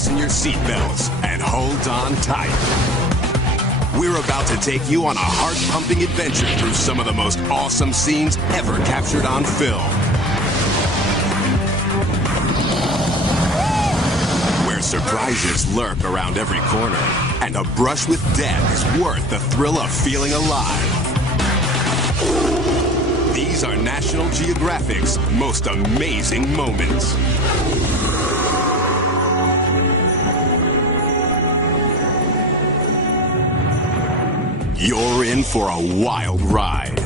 fasten your seatbelts and hold on tight. We're about to take you on a heart-pumping adventure through some of the most awesome scenes ever captured on film. Where surprises lurk around every corner, and a brush with death is worth the thrill of feeling alive. These are National Geographic's most amazing moments. You're in for a wild ride.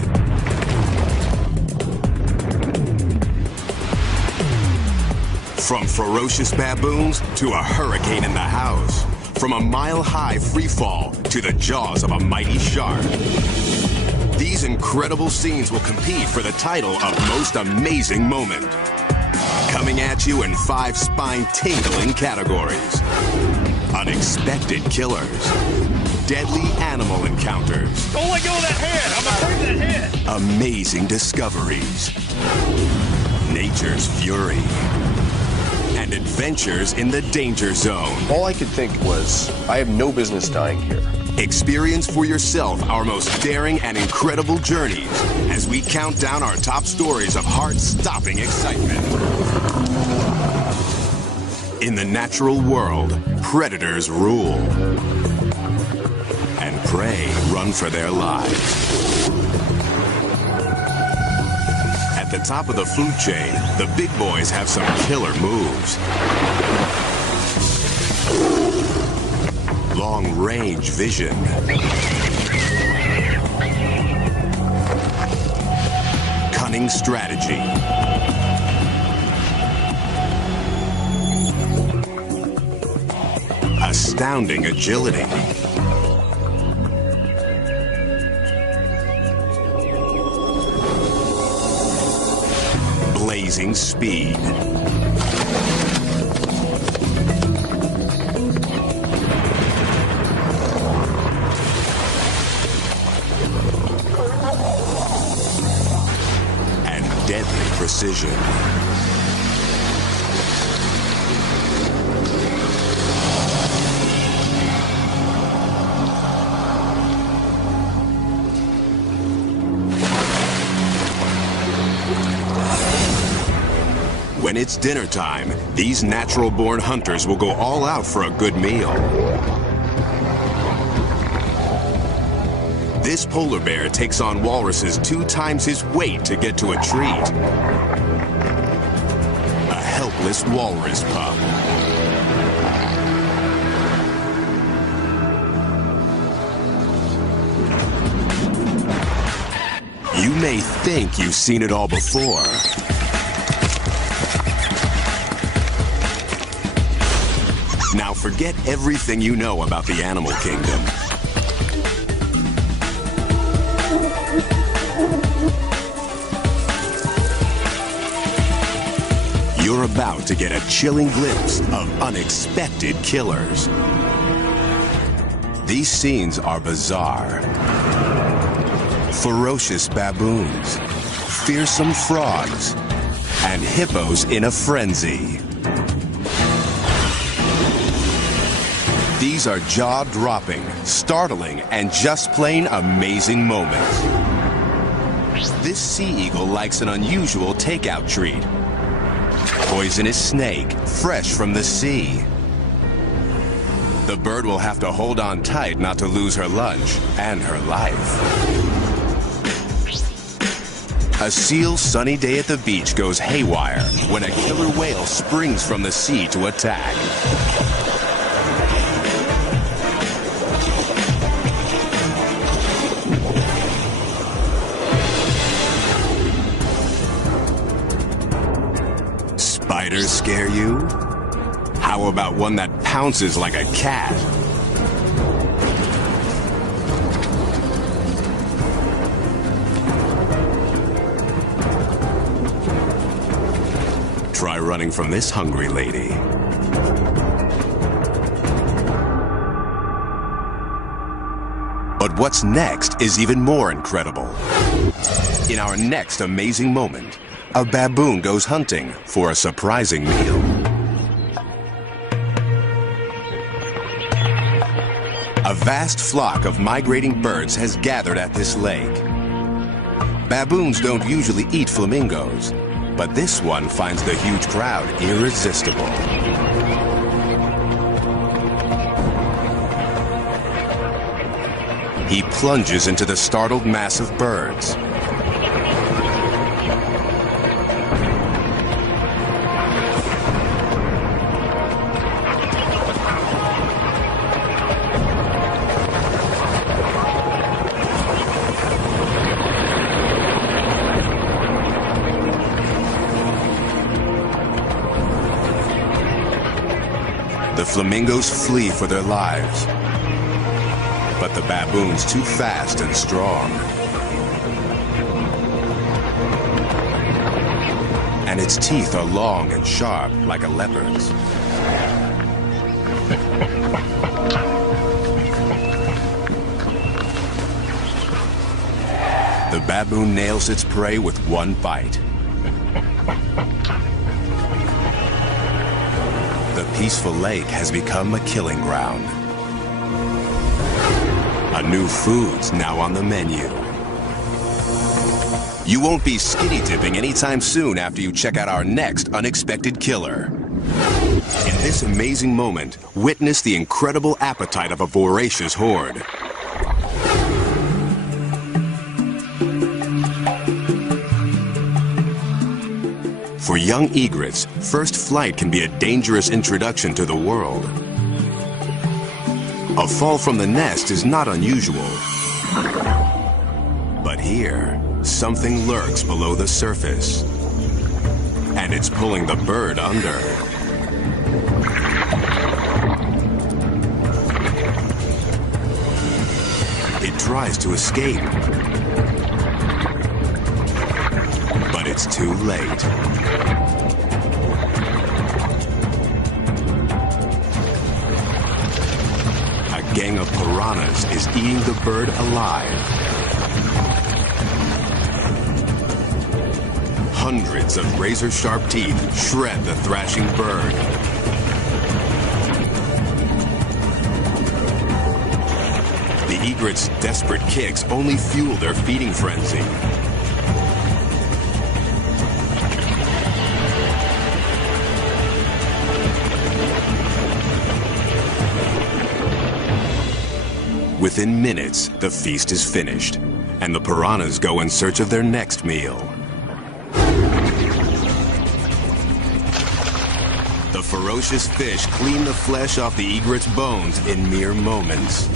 From ferocious baboons to a hurricane in the house. From a mile-high free fall to the jaws of a mighty shark. These incredible scenes will compete for the title of Most Amazing Moment. Coming at you in 5 spine-tingling categories. Unexpected killers. Deadly animal encounters. Don't let go of that head! I'm afraid of that head! Amazing discoveries. Nature's fury. And adventures in the danger zone. All I could think was, I have no business dying here. Experience for yourself our most daring and incredible journeys as we count down our top stories of heart-stopping excitement. In the natural world, predators rule. And prey run for their lives. At the top of the food chain, the big boys have some killer moves. Long-range vision. Cunning strategy. Astounding agility. Blazing speed. And deadly precision. When it's dinner time, these natural-born hunters will go all out for a good meal. This polar bear takes on walruses 2 times his weight to get to a treat. A helpless walrus pup. You may think you've seen it all before. Now forget everything you know about the animal kingdom. You're about to get a chilling glimpse of unexpected killers. These scenes are bizarre. Ferocious baboons, fearsome frogs, and hippos in a frenzy. These are jaw-dropping, startling, and just plain amazing moments. This sea eagle likes an unusual takeout treat. Poisonous snake, fresh from the sea. The bird will have to hold on tight not to lose her lunch and her life. A seal's sunny day at the beach goes haywire when a killer whale springs from the sea to attack. Spiders scare you? How about one that pounces like a cat? Try running from this hungry lady. But what's next is even more incredible. In our next amazing moment, a baboon goes hunting for a surprising meal. A vast flock of migrating birds has gathered at this lake. Baboons don't usually eat flamingos, but this one finds the huge crowd irresistible. He plunges into the startled mass of birds. The flamingos flee for their lives, but the baboon's too fast and strong. And its teeth are long and sharp like a leopard's. The baboon nails its prey with one bite. The peaceful lake has become a killing ground. A new food's now on the menu. You won't be skinny dipping anytime soon after you check out our next unexpected killer. In this amazing moment, witness the incredible appetite of a voracious horde. For young egrets, first flight can be a dangerous introduction to the world. A fall from the nest is not unusual. But here, something lurks below the surface. And it's pulling the bird under. It tries to escape. But it's too late. A gang of piranhas is eating the bird alive. Hundreds of razor-sharp teeth shred the thrashing bird. The egret's desperate kicks only fuel their feeding frenzy. Within minutes, the feast is finished, and the piranhas go in search of their next meal. The ferocious fish clean the flesh off the egret's bones in mere moments.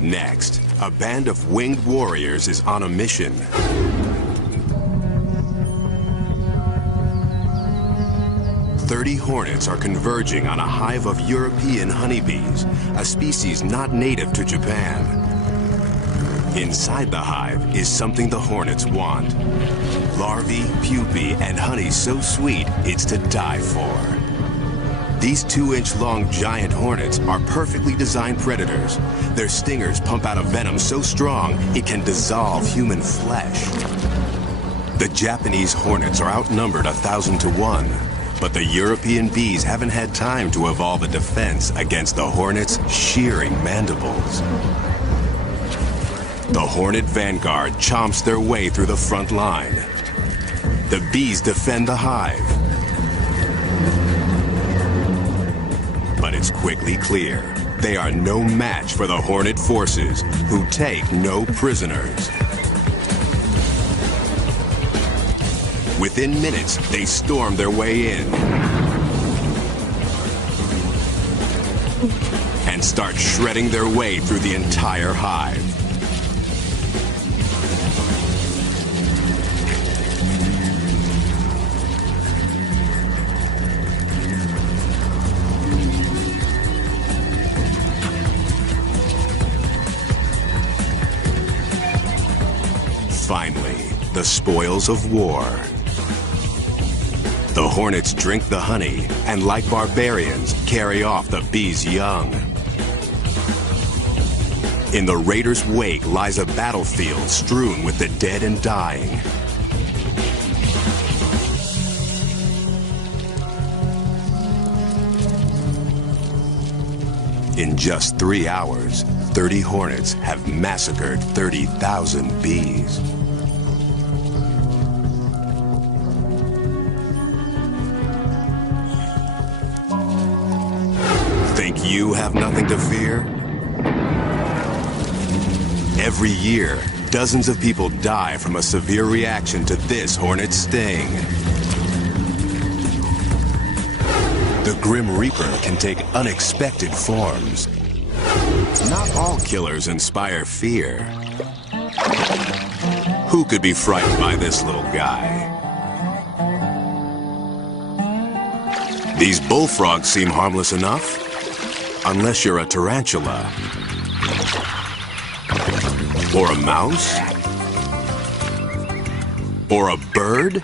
Next, a band of winged warriors is on a mission. Hornets are converging on a hive of European honeybees, a species not native to Japan. Inside the hive is something the hornets want. Larvae, pupae, and honey so sweet it's to die for. These 2-inch-long giant hornets are perfectly designed predators. Their stingers pump out a venom so strong it can dissolve human flesh. The Japanese hornets are outnumbered 1,000 to 1. But the European bees haven't had time to evolve a defense against the hornets' shearing mandibles. The hornet vanguard chomps their way through the front line. The bees defend the hive. But it's quickly clear they are no match for the hornet forces, who take no prisoners. Within minutes, they storm their way in and start shredding their way through the entire hive. Finally, the spoils of war. The hornets drink the honey and, like barbarians, carry off the bees' young. In the raiders' wake lies a battlefield strewn with the dead and dying. just 3 hours, 30 hornets have massacred 30,000 bees. Think you have nothing to fear? Every year, dozens of people die from a severe reaction to this hornet sting. The Grim Reaper can take unexpected forms. Not all killers inspire fear. Who could be frightened by this little guy? These bullfrogs seem harmless enough, unless you're a tarantula. Or a mouse? Or a bird?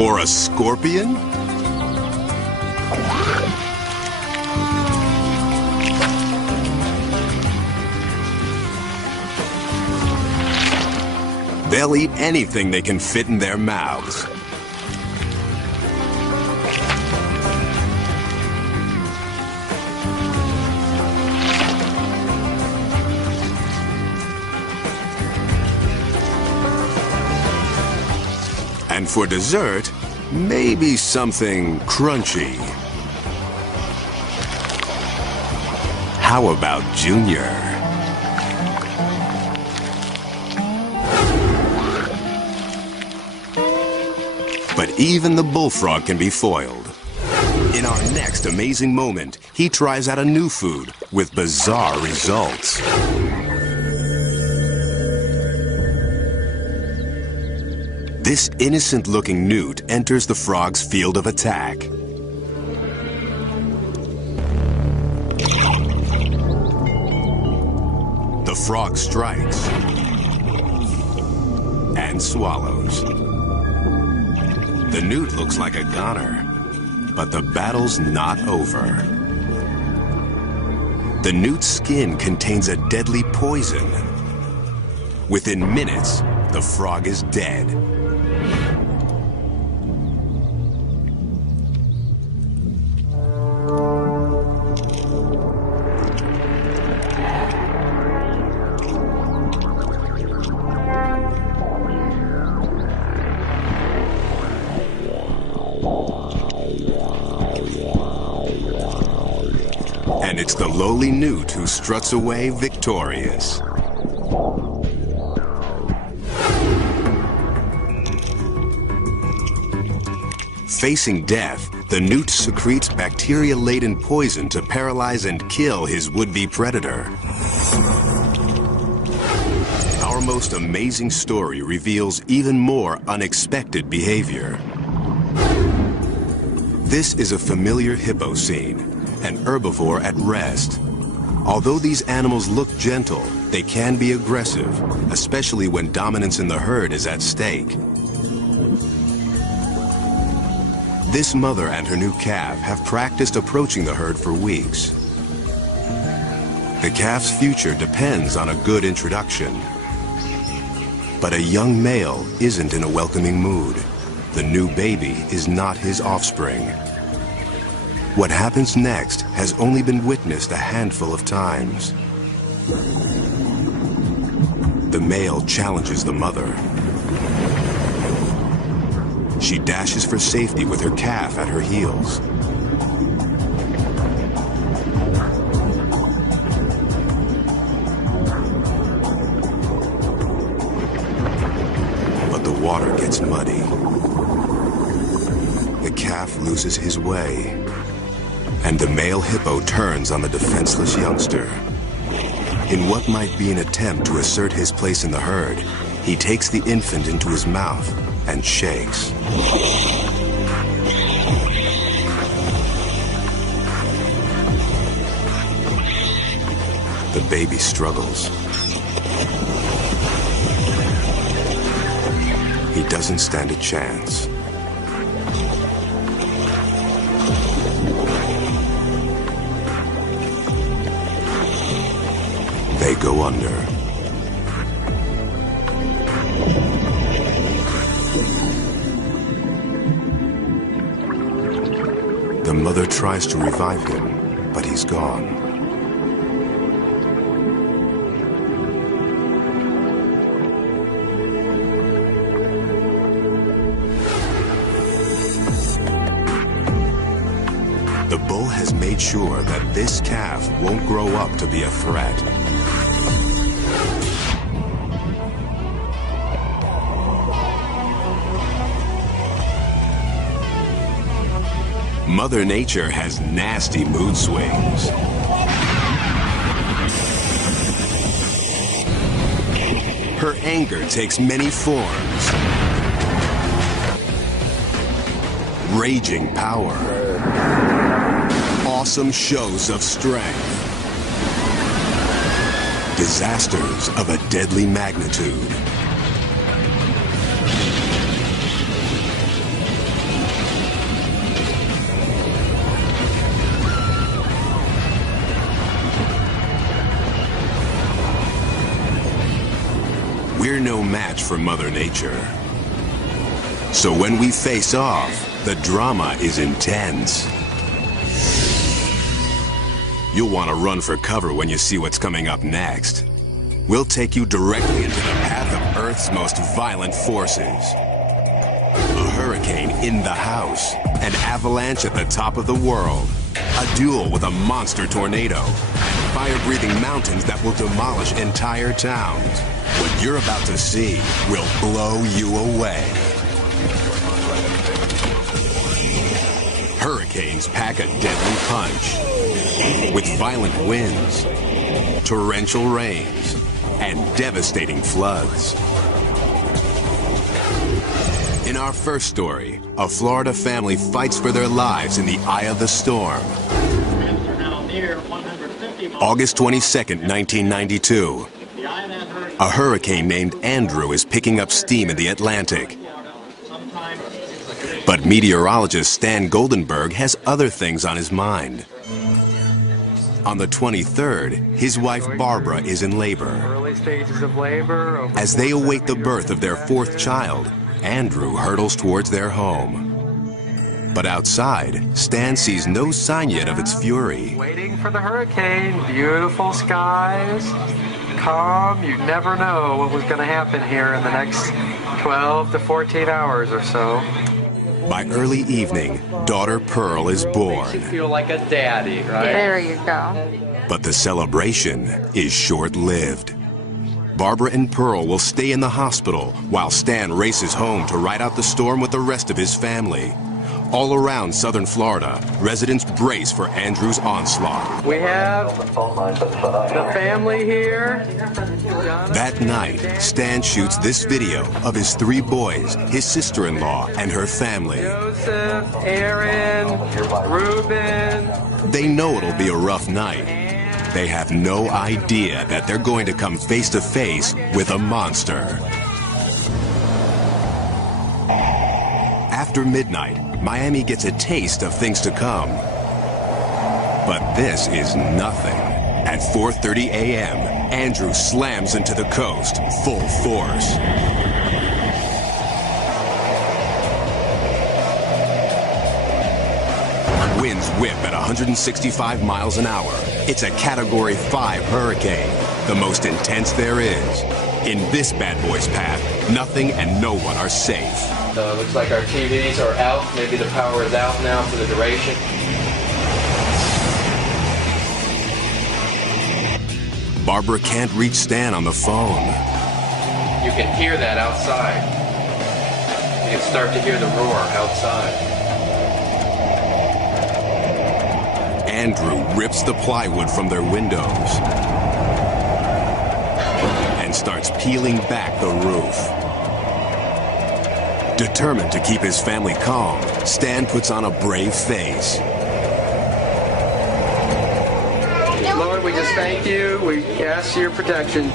Or a scorpion? They'll eat anything they can fit in their mouths. And for dessert, maybe something crunchy. How about Junior? But even the bullfrog can be foiled. In our next amazing moment, he tries out a new food with bizarre results. This innocent-looking newt enters the frog's field of attack. The frog strikes and swallows. The newt looks like a goner, but the battle's not over. The newt's skin contains a deadly poison. Within minutes, the frog is dead. And it's the lowly newt who struts away victorious. Facing death, the newt secretes bacteria-laden poison to paralyze and kill his would-be predator. Our most amazing story reveals even more unexpected behavior. This is a familiar hippo scene, an herbivore at rest. Although these animals look gentle, they can be aggressive, especially when dominance in the herd is at stake. This mother and her new calf have practiced approaching the herd for weeks. The calf's future depends on a good introduction. But a young male isn't in a welcoming mood. The new baby is not his offspring. What happens next has only been witnessed a handful of times. The male challenges the mother. She dashes for safety with her calf at her heels. But the water gets muddy. The calf loses his way, and the male hippo turns on the defenseless youngster. In what might be an attempt to assert his place in the herd, he takes the infant into his mouth and shakes. The baby struggles. He doesn't stand a chance. They go under. mother tries to revive him, but he's gone. The bull has made sure that this calf won't grow up to be a threat. Mother Nature has nasty mood swings. Her anger takes many forms. Raging power. Awesome shows of strength. Disasters of a deadly magnitude. We're no match for Mother Nature. So when we face off, the drama is intense. You'll want to run for cover when you see what's coming up next. We'll take you directly into the path of Earth's most violent forces. A hurricane in the house, an avalanche at the top of the world, a duel with a monster tornado, fire-breathing mountains that will demolish entire towns. What you're about to see will blow you away. Hurricanes pack a deadly punch with violent winds, torrential rains, and devastating floods. In our first story, a Florida family fights for their lives in the eye of the storm. August 22nd, 1992. A hurricane named Andrew is picking up steam in the Atlantic. But meteorologist Stan Goldenberg has other things on his mind. On the 23rd, his wife Barbara is in labor. Early stages of labor. As they await the birth of their fourth child, Andrew hurtles towards their home. But outside, Stan sees no sign yet of its fury. Waiting for the hurricane. Beautiful skies. Calm. You never know what was going to happen here in the next 12 to 14 hours or so. By early evening, daughter Pearl is born. Makes you feel like a daddy, right? There you go. But the celebration is short-lived. Barbara and Pearl will stay in the hospital while Stan races home to ride out the storm with the rest of his family. All around southern Florida, residents brace for Andrew's onslaught. We have the family here. That night, Stan shoots this video of his 3 boys, his sister-in-law, and her family. Joseph, Aaron, Reuben. They know it'll be a rough night. They have no idea that they're going to come face to face with a monster. After midnight, Miami gets a taste of things to come. But this is nothing. At 4:30 a.m., Andrew slams into the coast, full force. Winds whip at 165 miles an hour. It's a Category 5 hurricane, the most intense there is. In this bad boy's path, nothing and no one are safe. Looks like our TVs are out. Maybe the power is out now for the duration. Barbara can't reach Stan on the phone. You can hear that outside. You can start to hear the roar outside. Andrew rips the plywood from their windows and starts peeling back the roof. Determined to keep his family calm, Stan puts on a brave face. Lord, we just thank you. We ask your protection.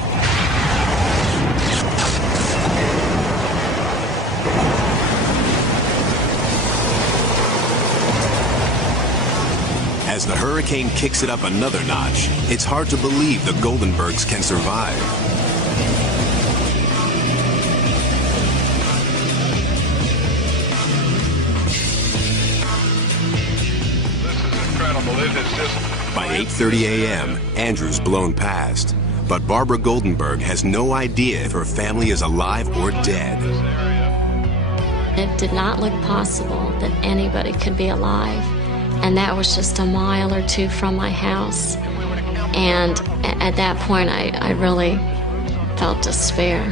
As the hurricane kicks it up another notch, it's hard to believe the Goldenbergs can survive. 8:30 a.m., Andrew's blown past. But Barbara Goldenberg has no idea if her family is alive or dead. It did not look possible that anybody could be alive. And that was just a mile or two from my house. And at that point, I really felt despair.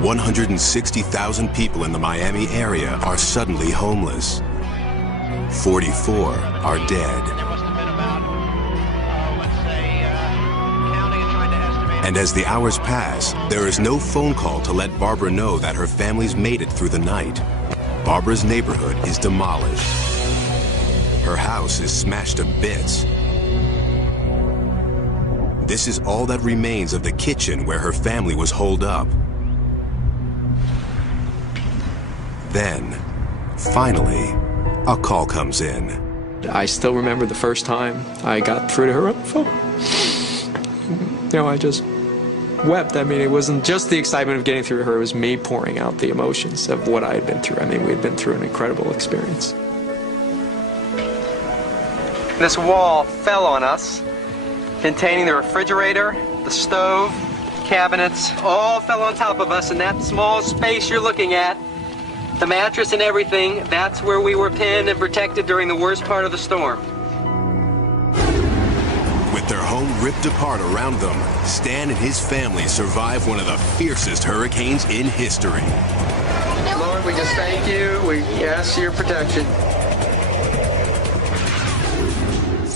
160,000 people in the Miami area are suddenly homeless. 44 are dead. And as the hours pass, there is no phone call to let Barbara know that her family's made it through the night. Barbara's neighborhood is demolished. Her house is smashed to bits. This is all that remains of the kitchen where her family was holed up. Then, finally, a call comes in. I still remember the first time I got through to her on the phone. You know, I just wept. I mean, it wasn't just the excitement of getting through to her, it was me pouring out the emotions of what I had been through. I mean, we had been through an incredible experience. This wall fell on us, containing the refrigerator, the stove, cabinets, all fell on top of us. In that small space you're looking at, the mattress and everything, that's where we were pinned and protected during the worst part of the storm. With their home ripped apart around them, Stan and his family survived one of the fiercest hurricanes in history. Lord, we just thank you. We ask your protection.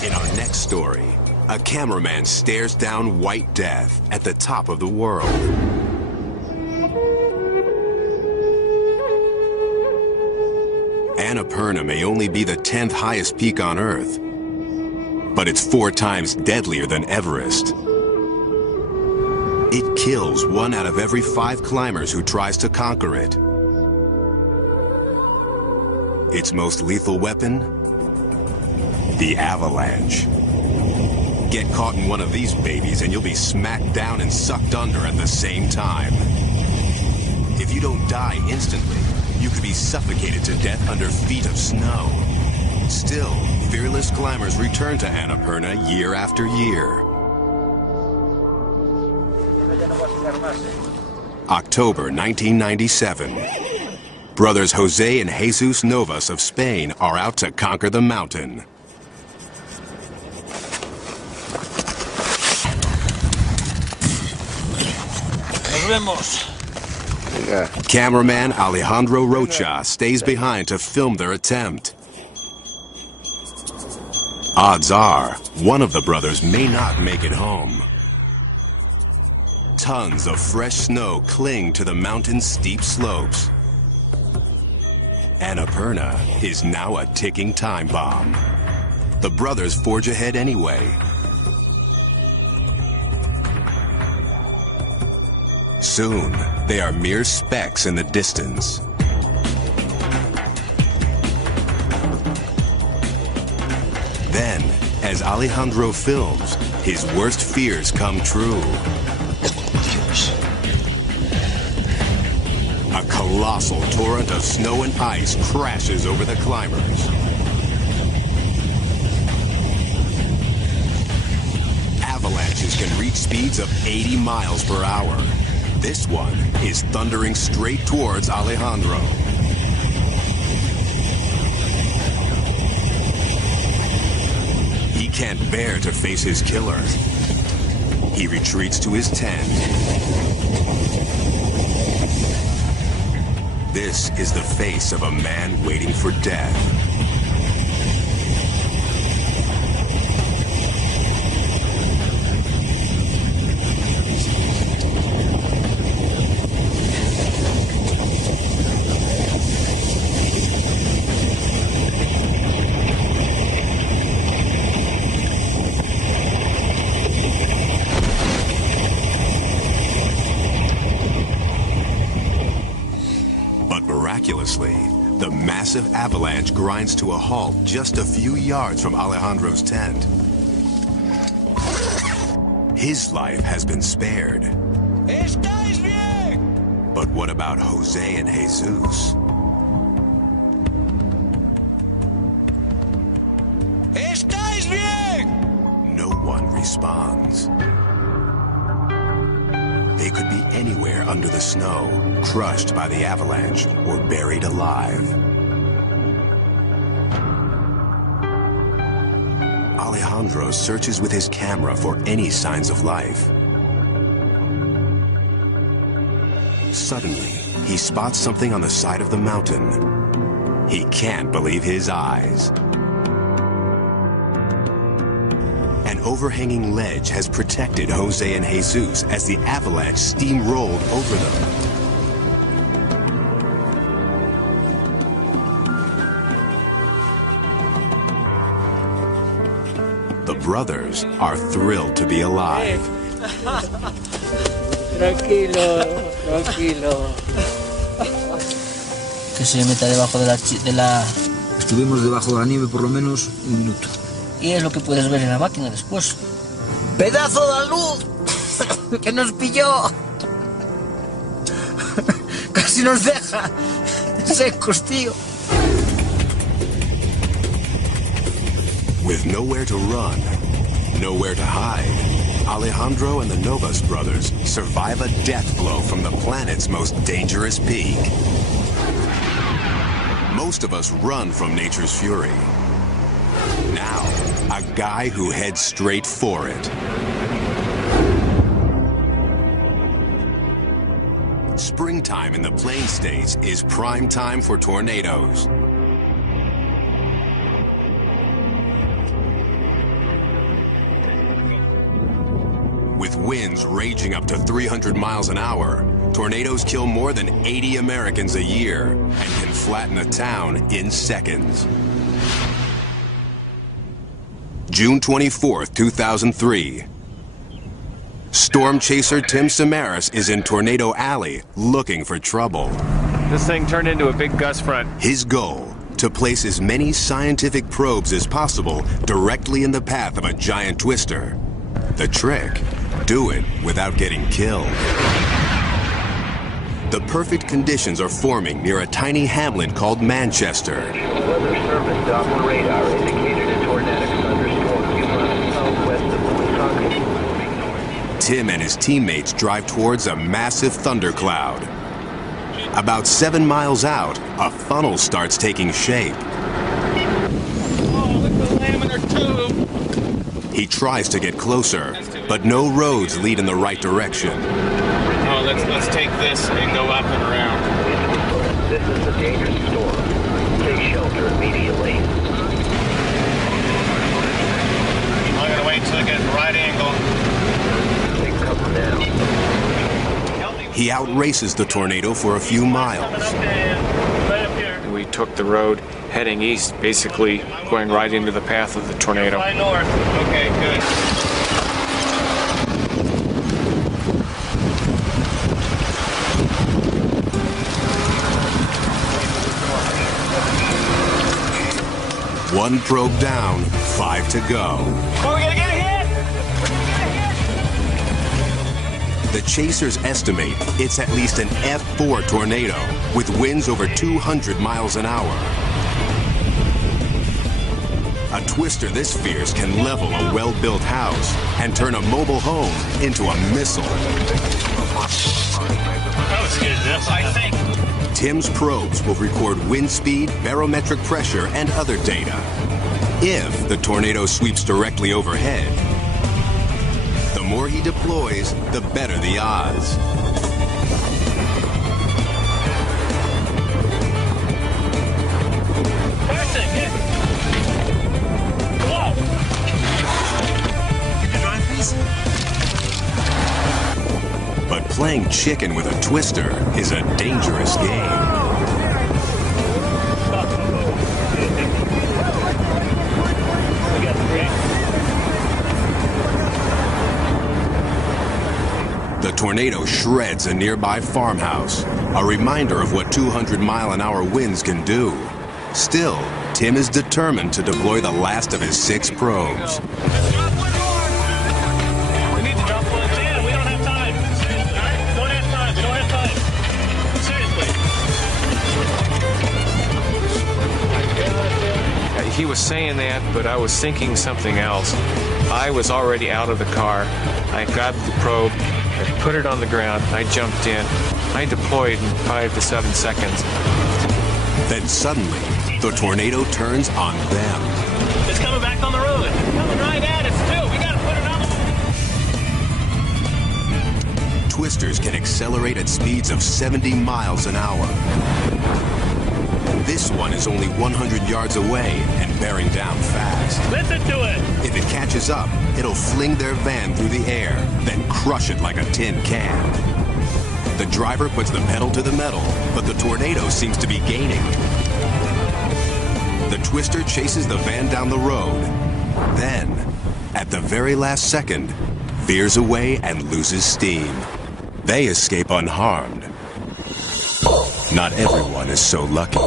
In our next story, a cameraman stares down white death at the top of the world. Annapurna may only be the 10th highest peak on Earth, but it's 4 times deadlier than Everest. It kills 1 out of every 5 climbers who tries to conquer it. Its most lethal weapon? The avalanche. Get caught in one of these babies and you'll be smacked down and sucked under at the same time. If you don't die instantly, you could be suffocated to death under feet of snow. Still, fearless climbers return to Annapurna year after year. October 1997. Brothers Jose and Jesus Novas of Spain are out to conquer the mountain. Nos vemos. Cameraman Alejandro Rocha stays behind to film their attempt. Odds are, one of the brothers may not make it home. Tons of fresh snow cling to the mountain's steep slopes. Annapurna is now a ticking time bomb. The brothers forge ahead anyway. Soon, they are mere specks in the distance. Then, as Alejandro films, his worst fears come true. A colossal torrent of snow and ice crashes over the climbers. Avalanches can reach speeds of 80 miles per hour. This one is thundering straight towards Alejandro. He can't bear to face his killer. He retreats to his tent. This is the face of a man waiting for death. Miraculously, the massive avalanche grinds to a halt just a few yards from Alejandro's tent. His life has been spared. ¿Estáis bien? But what about Jose and Jesus? responds. They could be anywhere under the snow, crushed by the avalanche, or buried alive. Alejandro searches with his camera for any signs of life. Suddenly, he spots something on the side of the mountain. He can't believe his eyes. An overhanging ledge has protected Jose and Jesus as the avalanche steamrolled over them. The brothers are thrilled to be alive. Tranquilo, tranquilo. Que se meta debajo de la... Estuvimos debajo de la nieve por lo menos un minuto. Y es lo que puedes ver en la máquina después. ¡Pedazo de luz! ¡Que nos pilló! ¡Casi nos deja secos, tío! With nowhere to run, nowhere to hide, Alejandro and the Novas brothers survive a death blow from the planet's most dangerous peak. Most of us run from nature's fury. Now, a guy who heads straight for it. Springtime in the Plain States is prime time for tornadoes. With winds raging up to 300 miles an hour, tornadoes kill more than 80 Americans a year and can flatten a town in seconds. June 24th, 2003. Storm chaser Tim Samaras is in Tornado Alley looking for trouble. This thing turned into a big gust front. His goal, to place as many scientific probes as possible directly in the path of a giant twister. The trick, do it without getting killed. The perfect conditions are forming near a tiny hamlet called Manchester. Weather Service Doppler radar indicated a tornadic thunderstorm running southwest of Wisconsin. Tim and his teammates drive towards a massive thundercloud. About 7 miles out, a funnel starts taking shape. Oh, look at the laminar tube. He tries to get closer, but no roads lead in the right direction. Oh, let's take this and go up and around. This is a dangerous storm. Take shelter immediately. I'm gonna wait until I get the right angle. Take cover now. He outraces the tornado for a few miles. We took the road heading east, basically going right into the path of the tornado. Right north. Okay, good. One probe down, 5 to go. Oh, we're gonna get hit! The chasers estimate it's at least an F4 tornado with winds over 200 miles an hour. A twister this fierce can level a well-built house and turn a mobile home into a missile. That was good enough, I think. Tim's probes will record wind speed, barometric pressure, and other data. If the tornado sweeps directly overhead, the more he deploys, the better the odds. Passing, hit. Whoa! You can drive, please? But playing chicken with a twister is a dangerous game. The tornado shreds a nearby farmhouse, a reminder of what 200-mile-an-hour winds can do. Still, Tim is determined to deploy the last of his 6 probes. He was saying that, but I was thinking something else. I was already out of the car. I grabbed the probe, I put it on the ground, I jumped in. I deployed in 5 to 7 seconds. Then suddenly, the tornado turns on them. It's coming back on the road. It's coming right at us, too. We gotta put another one. Twisters can accelerate at speeds of 70 miles an hour. This one is only 100 yards away and bearing down fast. Listen to it. If it catches up, it'll fling their van through the air, then crush it like a tin can. The driver puts the pedal to the metal, but the tornado seems to be gaining. The Twister chases the van down the road. Then, at the very last second, veers away and loses steam. They escape unharmed. Not everyone is so lucky.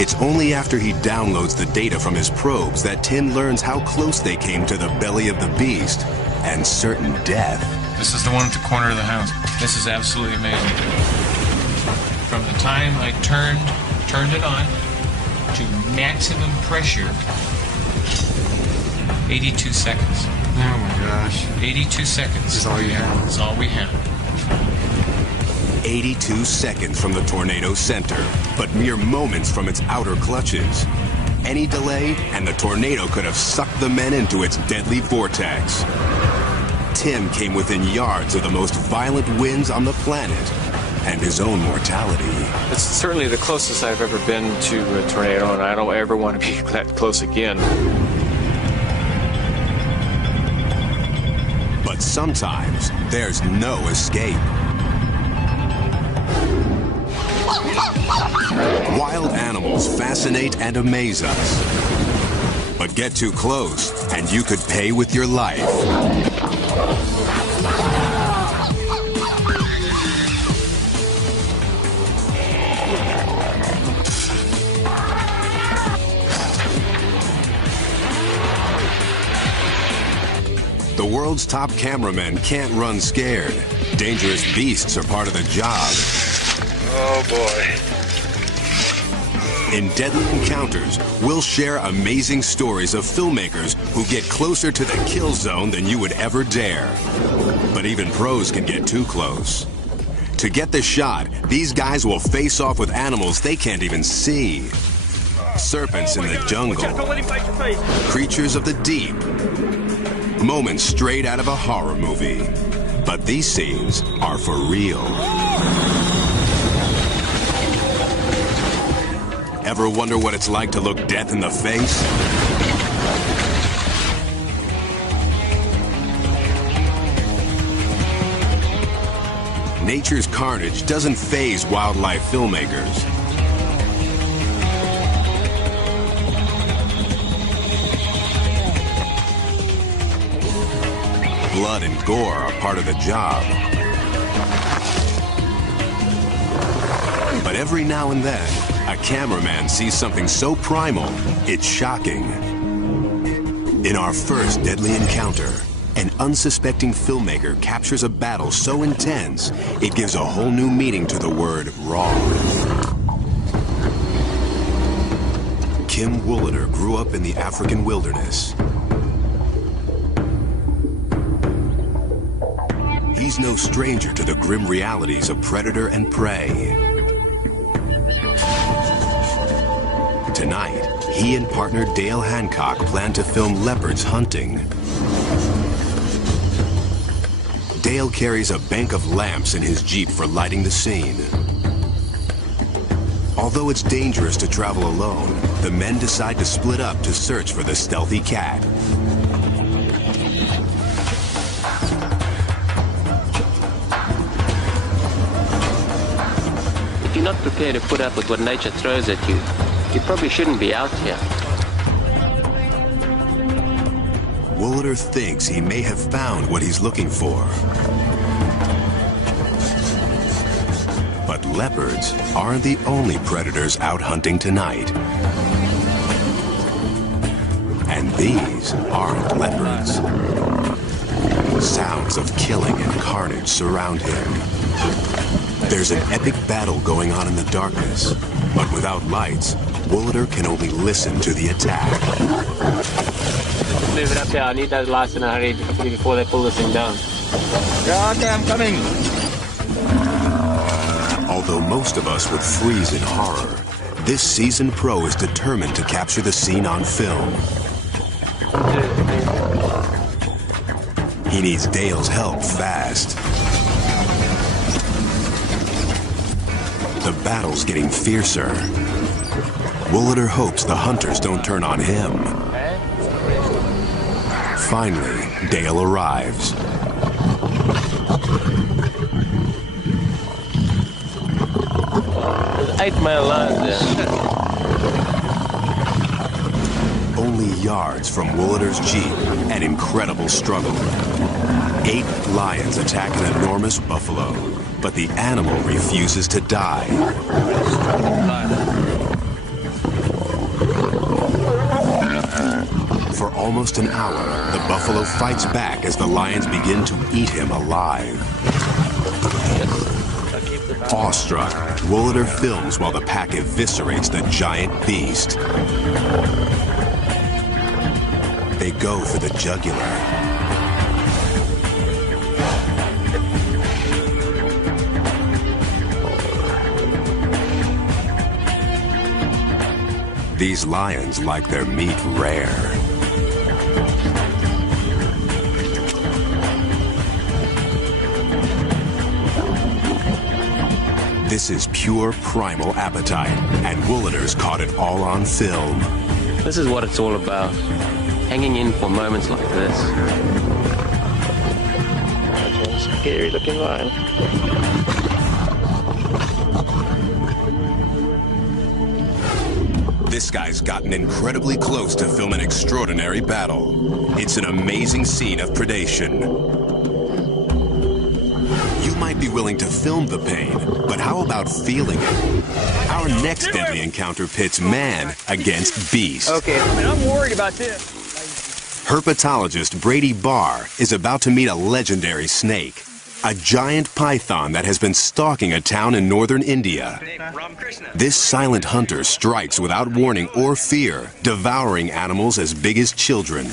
It's only after he downloads the data from his probes that Tim learns how close they came to the belly of the beast and certain death. This is the one at the corner of the house. This is absolutely amazing. From the time I turned it on to maximum pressure, 82 seconds. Oh my gosh. 82 seconds. This is all you have. That's all we have. 82 seconds from the tornado's center, but mere moments from its outer clutches. Any delay, and the tornado could have sucked the men into its deadly vortex. Tim came within yards of the most violent winds on the planet and his own mortality. It's certainly the closest I've ever been to a tornado, and I don't ever want to be that close again. But sometimes there's no escape. Wild animals fascinate and amaze us. But get too close, and you could pay with your life. The world's top cameramen can't run scared. Dangerous beasts are part of the job. Oh boy. In Deadly Encounters, we'll share amazing stories of filmmakers who get closer to the kill zone than you would ever dare. But even pros can get too close. To get the shot, these guys will face off with animals they can't even see. Serpents in the jungle, creatures of the deep, moments straight out of a horror movie. But these scenes are for real. Ever wonder what it's like to look death in the face? Nature's carnage doesn't faze wildlife filmmakers. Blood and gore are part of the job. But every now and then, a cameraman sees something so primal, it's shocking. In our first Deadly Encounter, an unsuspecting filmmaker captures a battle so intense, it gives a whole new meaning to the word raw. Kim Wooliter grew up in the African wilderness. He's no stranger to the grim realities of predator and prey. Tonight, he and partner Dale Hancock plan to film leopards hunting. Dale carries a bank of lamps in his Jeep for lighting the scene. Although it's dangerous to travel alone, the men decide to split up to search for the stealthy cat. If you're not prepared to put up with what nature throws at you, you probably shouldn't be out here. Wooliter thinks he may have found what he's looking for. But leopards aren't the only predators out hunting tonight. And these aren't leopards. Sounds of killing and carnage surround him. There's an epic battle going on in the darkness. But without lights, Woolader can only listen to the attack. Move it up here. I need those lights in a hurry before they pull this thing down. Yeah, okay, I'm coming. Although most of us would freeze in horror, this seasoned pro is determined to capture the scene on film. He needs Dale's help fast. The battle's getting fiercer. Woolader hopes the hunters don't turn on him. Finally, Dale arrives. There's 8 male lions there. Only yards from Woolader's Jeep, an incredible struggle. 8 lions attack an enormous buffalo, but the animal refuses to die. For almost an hour, the buffalo fights back as the lions begin to eat him alive. Awestruck, Woolader films while the pack eviscerates the giant beast. They go for the jugular. These lions like their meat rare. This is pure primal appetite, and Woolader's caught it all on film. This is what it's all about. Hanging in for moments like this. That's a scary looking lion. This guy's gotten incredibly close to film an extraordinary battle. It's an amazing scene of predation. You might be willing to film the pain, but how about feeling it? Our next deadly encounter pits man against beast. Okay, I'm worried about this. Herpetologist Brady Barr is about to meet a legendary snake, a giant python that has been stalking a town in northern India. This silent hunter strikes without warning or fear, devouring animals as big as children.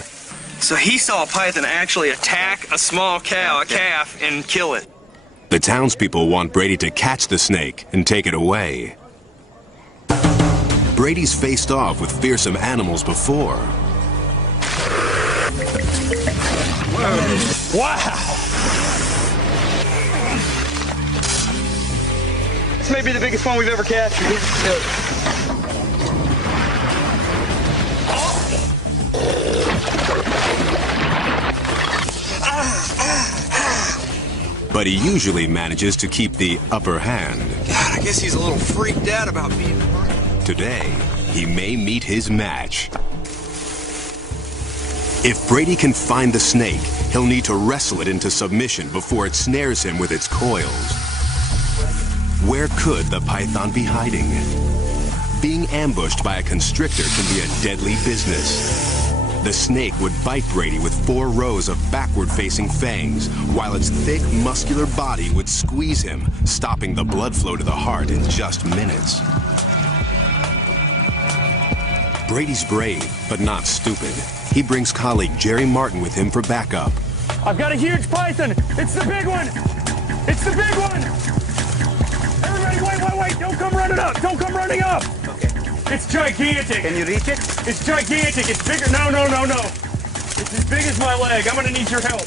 So he saw a python actually attack a small cow, a calf, and kill it. The townspeople want Brady to catch the snake and take it away. Brady's faced off with fearsome animals before. Wow! This may be the biggest one we've ever captured. But he usually manages to keep the upper hand. God, I guess he's a little freaked out about being hurt. Today, he may meet his match. If Brady can find the snake, he'll need to wrestle it into submission before it snares him with its coils. Where could the python be hiding? Being ambushed by a constrictor can be a deadly business. The snake would bite Brady with 4 rows of backward-facing fangs, while its thick, muscular body would squeeze him, stopping the blood flow to the heart in just minutes. Brady's brave, but not stupid. He brings colleague Jerry Martin with him for backup. I've got a huge python. It's the big one. It's the big one. Everybody, wait. Don't come running up. Don't come running up. Okay. It's gigantic. Can you reach it? It's gigantic. It's bigger. No. It's as big as my leg. I'm going to need your help.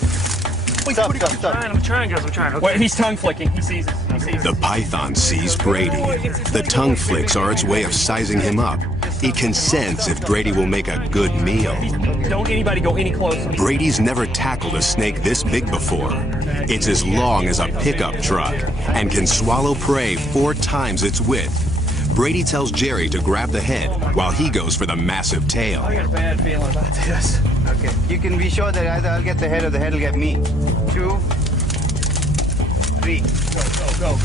I'm trying, guys. Okay. Wait, he's tongue flicking. He sees it. The python sees Brady. The tongue flicks are its way of sizing him up. It can sense if Brady will make a good meal. Don't anybody go any closer. Brady's never tackled a snake this big before. It's as long as a pickup truck and can swallow prey 4 times its width. Brady tells Jerry to grab the head while he goes for the massive tail. I got a bad feeling about this. Okay. You can be sure that either I'll get the head or the head will get me. 2, 3. Go.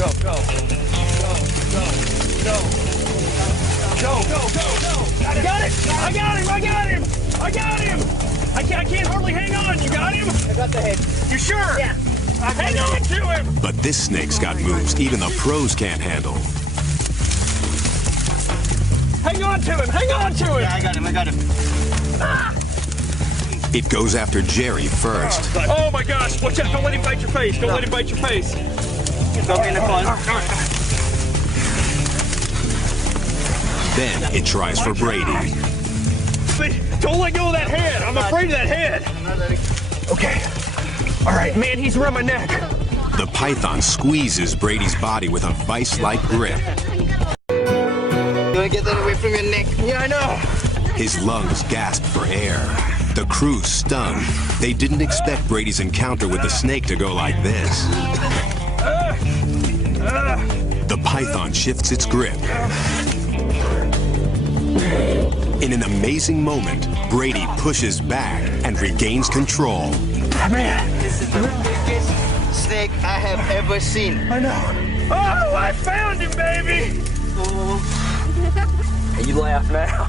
I got him. I can't hardly hang on. You got him? I got the head. You sure? Yeah. Hang on to him. But this snake's got moves even the pros can't handle. Hang on to him! Hang on to him! Yeah, I got him. It goes after Jerry first. Oh my gosh! Watch out! Don't let him bite your face! Don't let him bite your face! Don't be in the fun. Then it tries for Brady. Don't let go of that head! I'm afraid of that head! Okay. All right, man, he's around my neck. The python squeezes Brady's body with a vice-like grip. You wanna get that away from your neck? Yeah, I know. His lungs gasp for air. The crew's stunned. They didn't expect Brady's encounter with the snake to go like this. The python shifts its grip. In an amazing moment, Brady pushes back and regains control. Man, This is the biggest snake I have ever seen. I know. Oh, I found him, baby! You laugh now.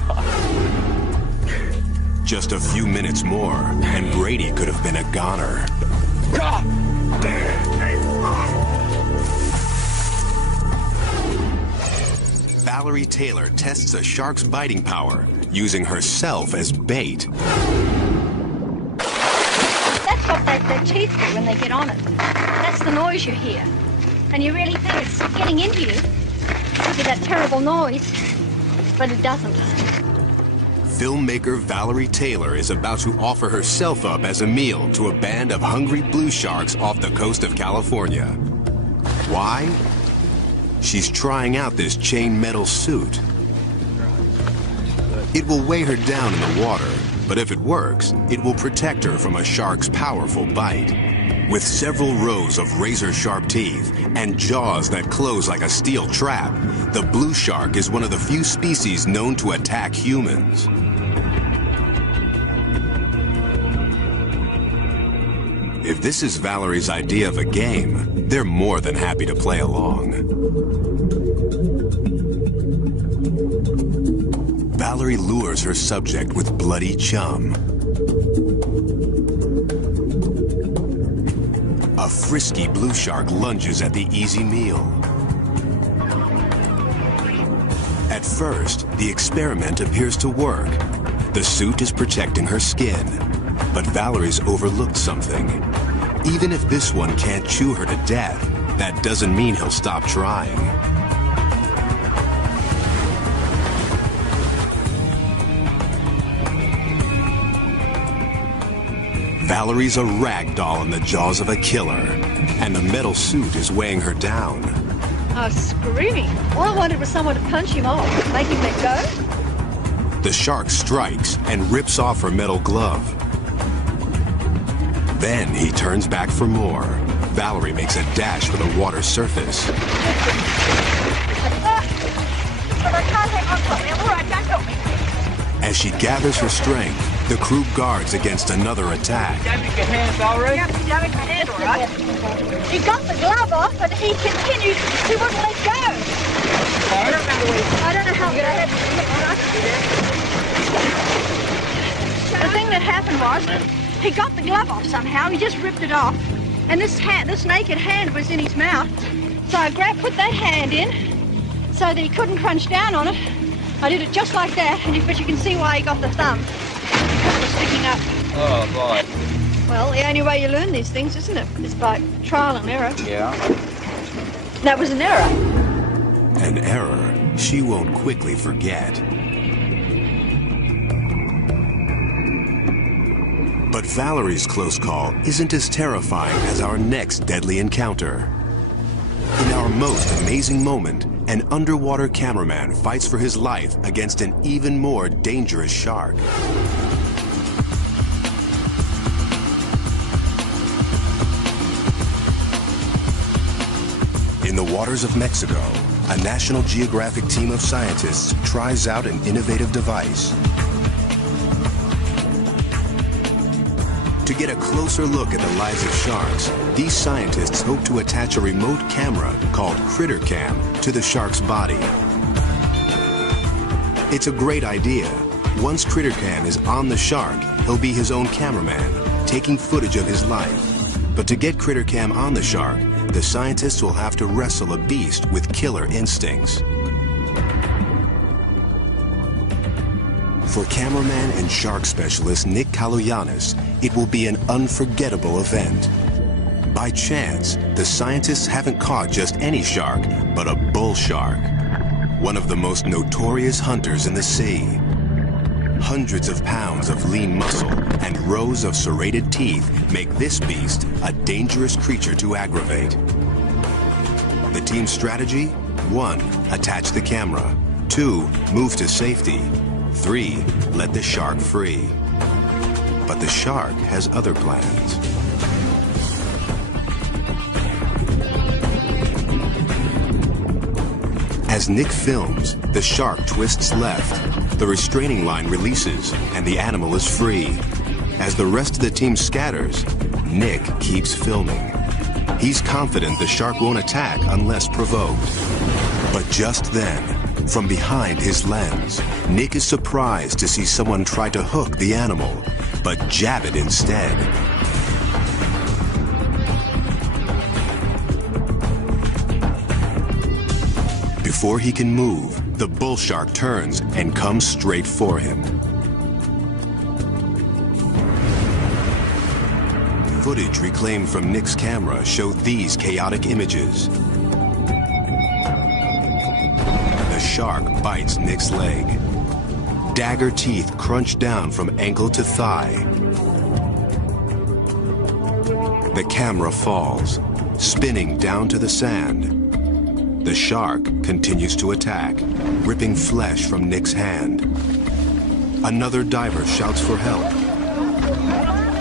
Just a few minutes more, and Brady could have been a goner. Valerie Taylor tests a shark's biting power, using herself as bait. That's what their teeth do when they get on it. That's the noise you hear. And you really think it's getting into you. Gives you that terrible noise, but it doesn't. Filmmaker Valerie Taylor is about to offer herself up as a meal to a band of hungry blue sharks off the coast of California. Why? She's trying out this chain metal suit. It will weigh her down in the water, but if it works, it will protect her from a shark's powerful bite. With several rows of razor-sharp teeth and jaws that close like a steel trap, the blue shark is one of the few species known to attack humans. If this is Valerie's idea of a game, they're more than happy to play along. Valerie lures her subject with bloody chum. A frisky blue shark lunges at the easy meal. At first, the experiment appears to work. The suit is protecting her skin. But Valerie's overlooked something. Even if this one can't chew her to death, that doesn't mean he'll stop trying. Valerie's a rag doll in the jaws of a killer, and the metal suit is weighing her down. I was screaming. All I wanted was someone to punch him off, make him let go. The shark strikes and rips off her metal glove. Then he turns back for more. Valerie makes a dash for the water surface. But I can't hang on to him. All right, don't help me. As she gathers her strength, the crew guards against another attack. Damage your hands already? Yeah, damage my hand, all right. He got the glove off, but he continued. He wouldn't let go. I don't know how bad. The thing that happened was, he got the glove off somehow. He just ripped it off, and this naked hand was in his mouth. So I put that hand in, so that he couldn't crunch down on it. I did it just like that, but you can see why he got the thumb. It was sticking up. Oh, boy. Well, the only way you learn these things, isn't it? Is by trial and error. Yeah. That was an error. An error she won't quickly forget. But Valerie's close call isn't as terrifying as our next deadly encounter. In our most amazing moment, an underwater cameraman fights for his life against an even more dangerous shark. In the waters of Mexico, a National Geographic team of scientists tries out an innovative device. To get a closer look at the lives of sharks, these scientists hope to attach a remote camera called Critter Cam to the shark's body. It's a great idea. Once Critter Cam is on the shark, he'll be his own cameraman, taking footage of his life. But to get Critter Cam on the shark, the scientists will have to wrestle a beast with killer instincts. For cameraman and shark specialist Nick Kaloyanis, it will be an unforgettable event. By chance, the scientists haven't caught just any shark, but a bull shark, one of the most notorious hunters in the sea. Hundreds of pounds of lean muscle and rows of serrated teeth make this beast a dangerous creature to aggravate. The team's strategy? 1. Attach the camera. 2. Move to safety. 3. Let the shark free. But the shark has other plans. As Nick films, the shark twists left. The restraining line releases, and the animal is free. As the rest of the team scatters, Nick keeps filming. He's confident the shark won't attack unless provoked. But just then, from behind his lens, Nick is surprised to see someone try to hook the animal, but jab it instead. Before he can move, the bull shark turns and comes straight for him. Footage reclaimed from Nick's camera show these chaotic images. The shark bites Nick's leg. Dagger teeth crunch down from ankle to thigh. The camera falls, spinning down to the sand. The shark continues to attack, ripping flesh from Nick's hand. Another diver shouts for help.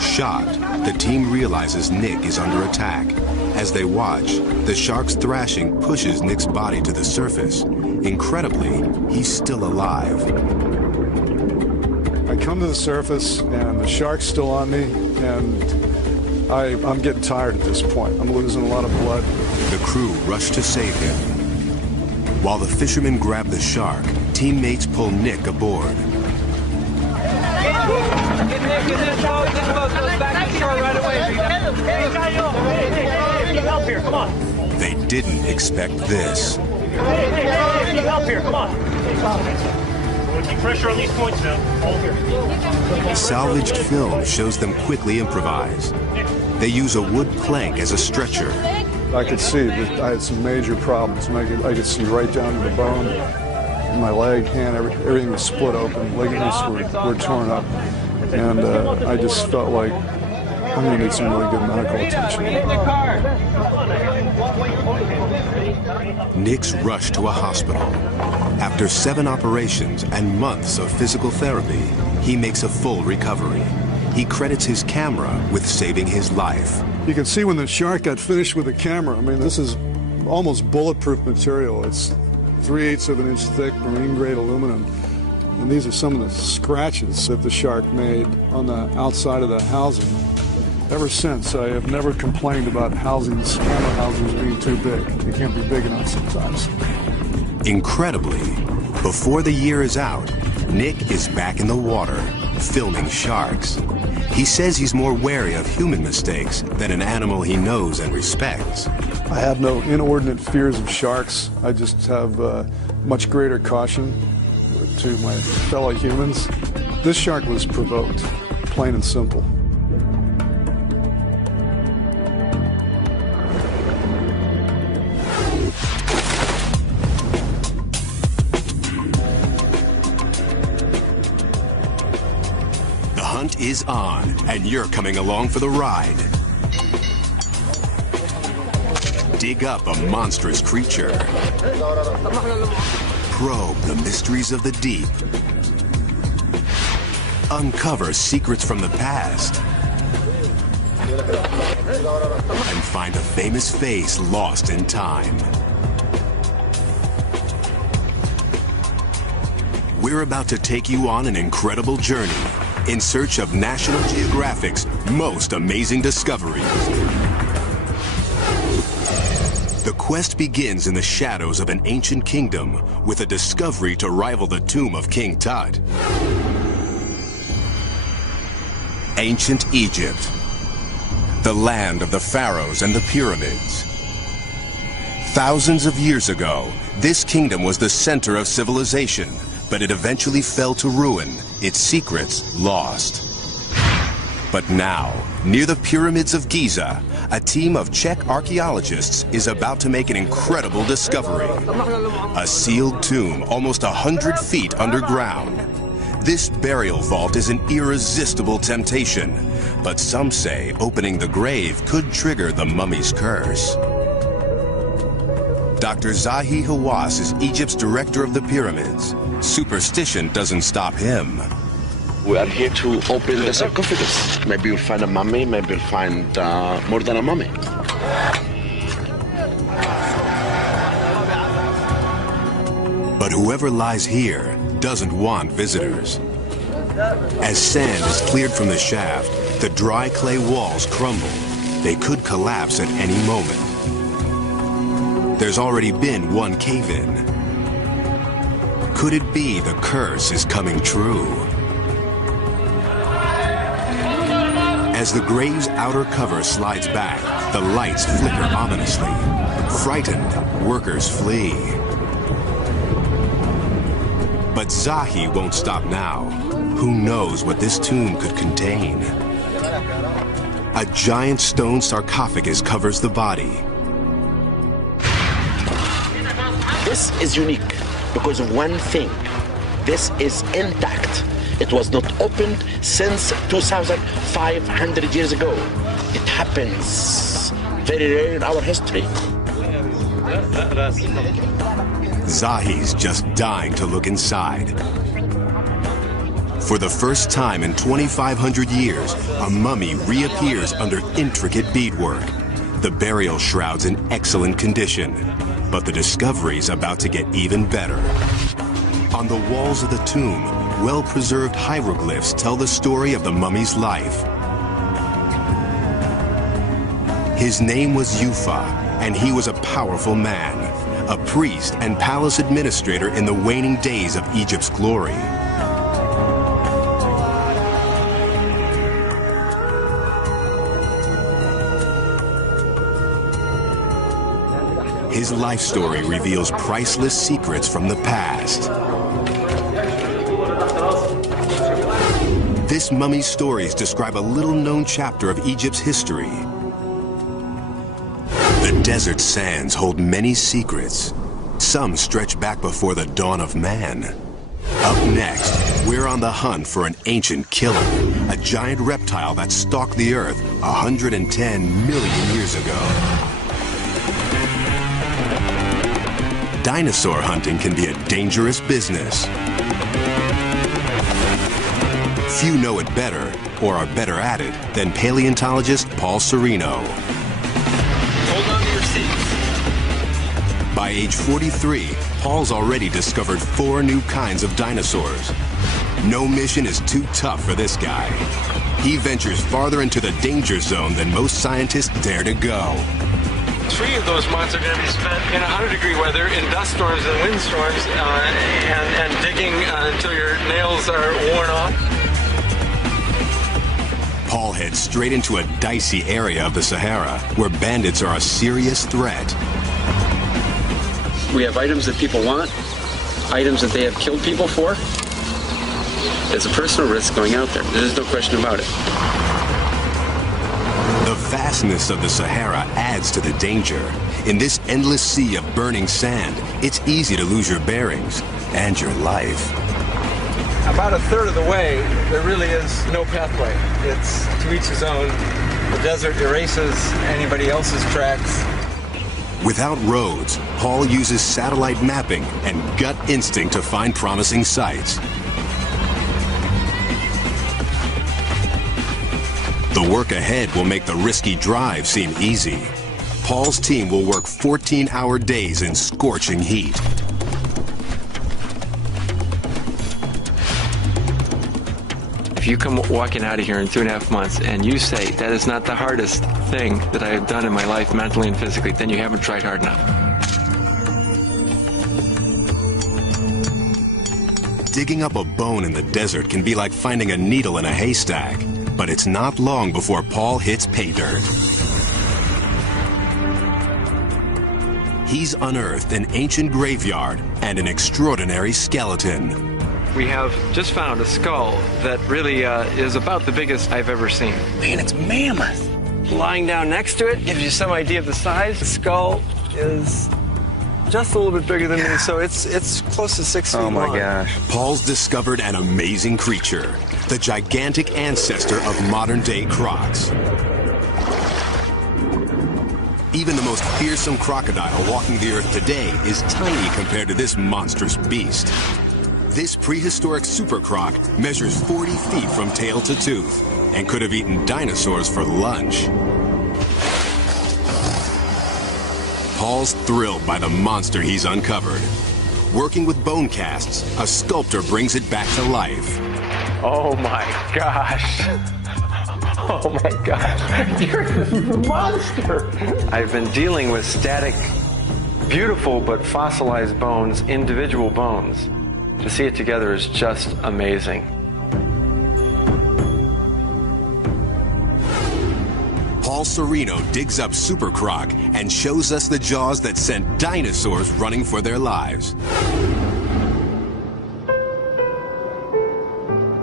Shocked, the team realizes Nick is under attack. As they watch, the shark's thrashing pushes Nick's body to the surface. Incredibly, he's still alive. I come to the surface, and the shark's still on me, and I'm getting tired at this point. I'm losing a lot of blood. The crew rush to save him. While the fishermen grab the shark, teammates pull Nick aboard. Get this boat goes back to the shore right away. Help here, come on. They didn't expect this. Help here, come on. We'll keep pressure on these points now. Hold here. Salvaged film shows them quickly improvise. They use a wood plank as a stretcher. I could see that I had some major problems. And I could see right down to the bone. My leg, hand, everything was split open. Ligaments were torn up. And I just felt like I'm going to need some really good medical attention. Nick's rushed to a hospital. After 7 operations and months of physical therapy, he makes a full recovery. He credits his camera with saving his life. You can see when the shark got finished with the camera. I mean, this is almost bulletproof material. It's 3/8 of an inch thick, marine-grade aluminum. And these are some of the scratches that the shark made on the outside of the housing. Ever since, I have never complained about housings, camera housings being too big. They can't be big enough sometimes. Incredibly, before the year is out, Nick is back in the water, filming sharks. He says he's more wary of human mistakes than an animal he knows and respects. I have no inordinate fears of sharks. I just have much greater caution to my fellow humans. This shark was provoked, plain and simple. The hunt is on, and you're coming along for the ride. Dig up a monstrous creature. Probe the mysteries of the deep. Uncover secrets from the past. And find a famous face lost in time. We're about to take you on an incredible journey in search of National Geographic's most amazing discoveries. The quest begins in the shadows of an ancient kingdom with a discovery to rival the tomb of King Tut. Ancient Egypt, the land of the pharaohs and the pyramids. Thousands of years ago, this kingdom was the center of civilization, but it eventually fell to ruin, its secrets lost. But now, near the pyramids of Giza, a team of Czech archaeologists is about to make an incredible discovery. A sealed tomb almost 100 feet underground. This burial vault is an irresistible temptation, but some say opening the grave could trigger the mummy's curse. Dr. Zahi Hawass is Egypt's director of the pyramids. Superstition doesn't stop him. We are here to open the sarcophagus. Maybe you'll find a mummy, maybe you'll find more than a mummy. But whoever lies here doesn't want visitors. As sand is cleared from the shaft, the dry clay walls crumble. They could collapse at any moment. There's already been one cave-in. Could it be the curse is coming true? As the grave's outer cover slides back, the lights flicker ominously. Frightened, workers flee. But Zahi won't stop now. Who knows what this tomb could contain? A giant stone sarcophagus covers the body. This is unique because of one thing. This is intact. It was not opened since 2,500 years ago. It happens very rare in our history. Zahi's just dying to look inside. For the first time in 2,500 years, a mummy reappears under intricate beadwork. The burial shroud's in excellent condition, but the discovery's about to get even better. On the walls of the tomb, well-preserved hieroglyphs tell the story of the mummy's life. His name was Yufa, and he was a powerful man, a priest and palace administrator in the waning days of Egypt's glory. His life story reveals priceless secrets from the past. This mummy's stories describe a little-known chapter of Egypt's history. The desert sands hold many secrets. Some stretch back before the dawn of man. Up next, we're on the hunt for an ancient killer, a giant reptile that stalked the Earth 110 million years ago. Dinosaur hunting can be a dangerous business. Few know it better, or are better at it, than paleontologist Paul Serino. Hold on to your seats. By age 43, Paul's already discovered 4 new kinds of dinosaurs. No mission is too tough for this guy. He ventures farther into the danger zone than most scientists dare to go. 3 of those months are going to be spent in 100-degree weather, in dust storms and windstorms, and digging until your nails are worn off. Paul heads straight into a dicey area of the Sahara, where bandits are a serious threat. We have items that people want, items that they have killed people for. It's a personal risk going out there. There's no question about it. The vastness of the Sahara adds to the danger. In this endless sea of burning sand, it's easy to lose your bearings and your life. About a third of the way, there really is no pathway. It's to each his own. The desert erases anybody else's tracks. Without roads, Paul uses satellite mapping and gut instinct to find promising sites. The work ahead will make the risky drive seem easy. Paul's team will work 14-hour days in scorching heat. If you come walking out of here in 2.5 months and you say that is not the hardest thing that I have done in my life mentally and physically, then you haven't tried hard enough. Digging up a bone in the desert can be like finding a needle in a haystack, but it's not long before Paul hits pay dirt. He's unearthed an ancient graveyard and an extraordinary skeleton. We have just found a skull that really is about the biggest I've ever seen. Man, it's mammoth. Lying down next to it gives you some idea of the size. The skull is just a little bit bigger than me, so it's close to 6 feet long. Oh my gosh. Paul's discovered an amazing creature, the gigantic ancestor of modern-day crocs. Even the most fearsome crocodile walking the earth today is tiny compared to this monstrous beast. This prehistoric super croc measures 40 feet from tail to tooth and could have eaten dinosaurs for lunch. Paul's thrilled by the monster he's uncovered. Working with bone casts, a sculptor brings it back to life. Oh my gosh. Oh my gosh. You're a monster. I've been dealing with static, beautiful but fossilized bones, individual bones. To see it together is just amazing. Paul Sereno digs up Super Croc and shows us the jaws that sent dinosaurs running for their lives.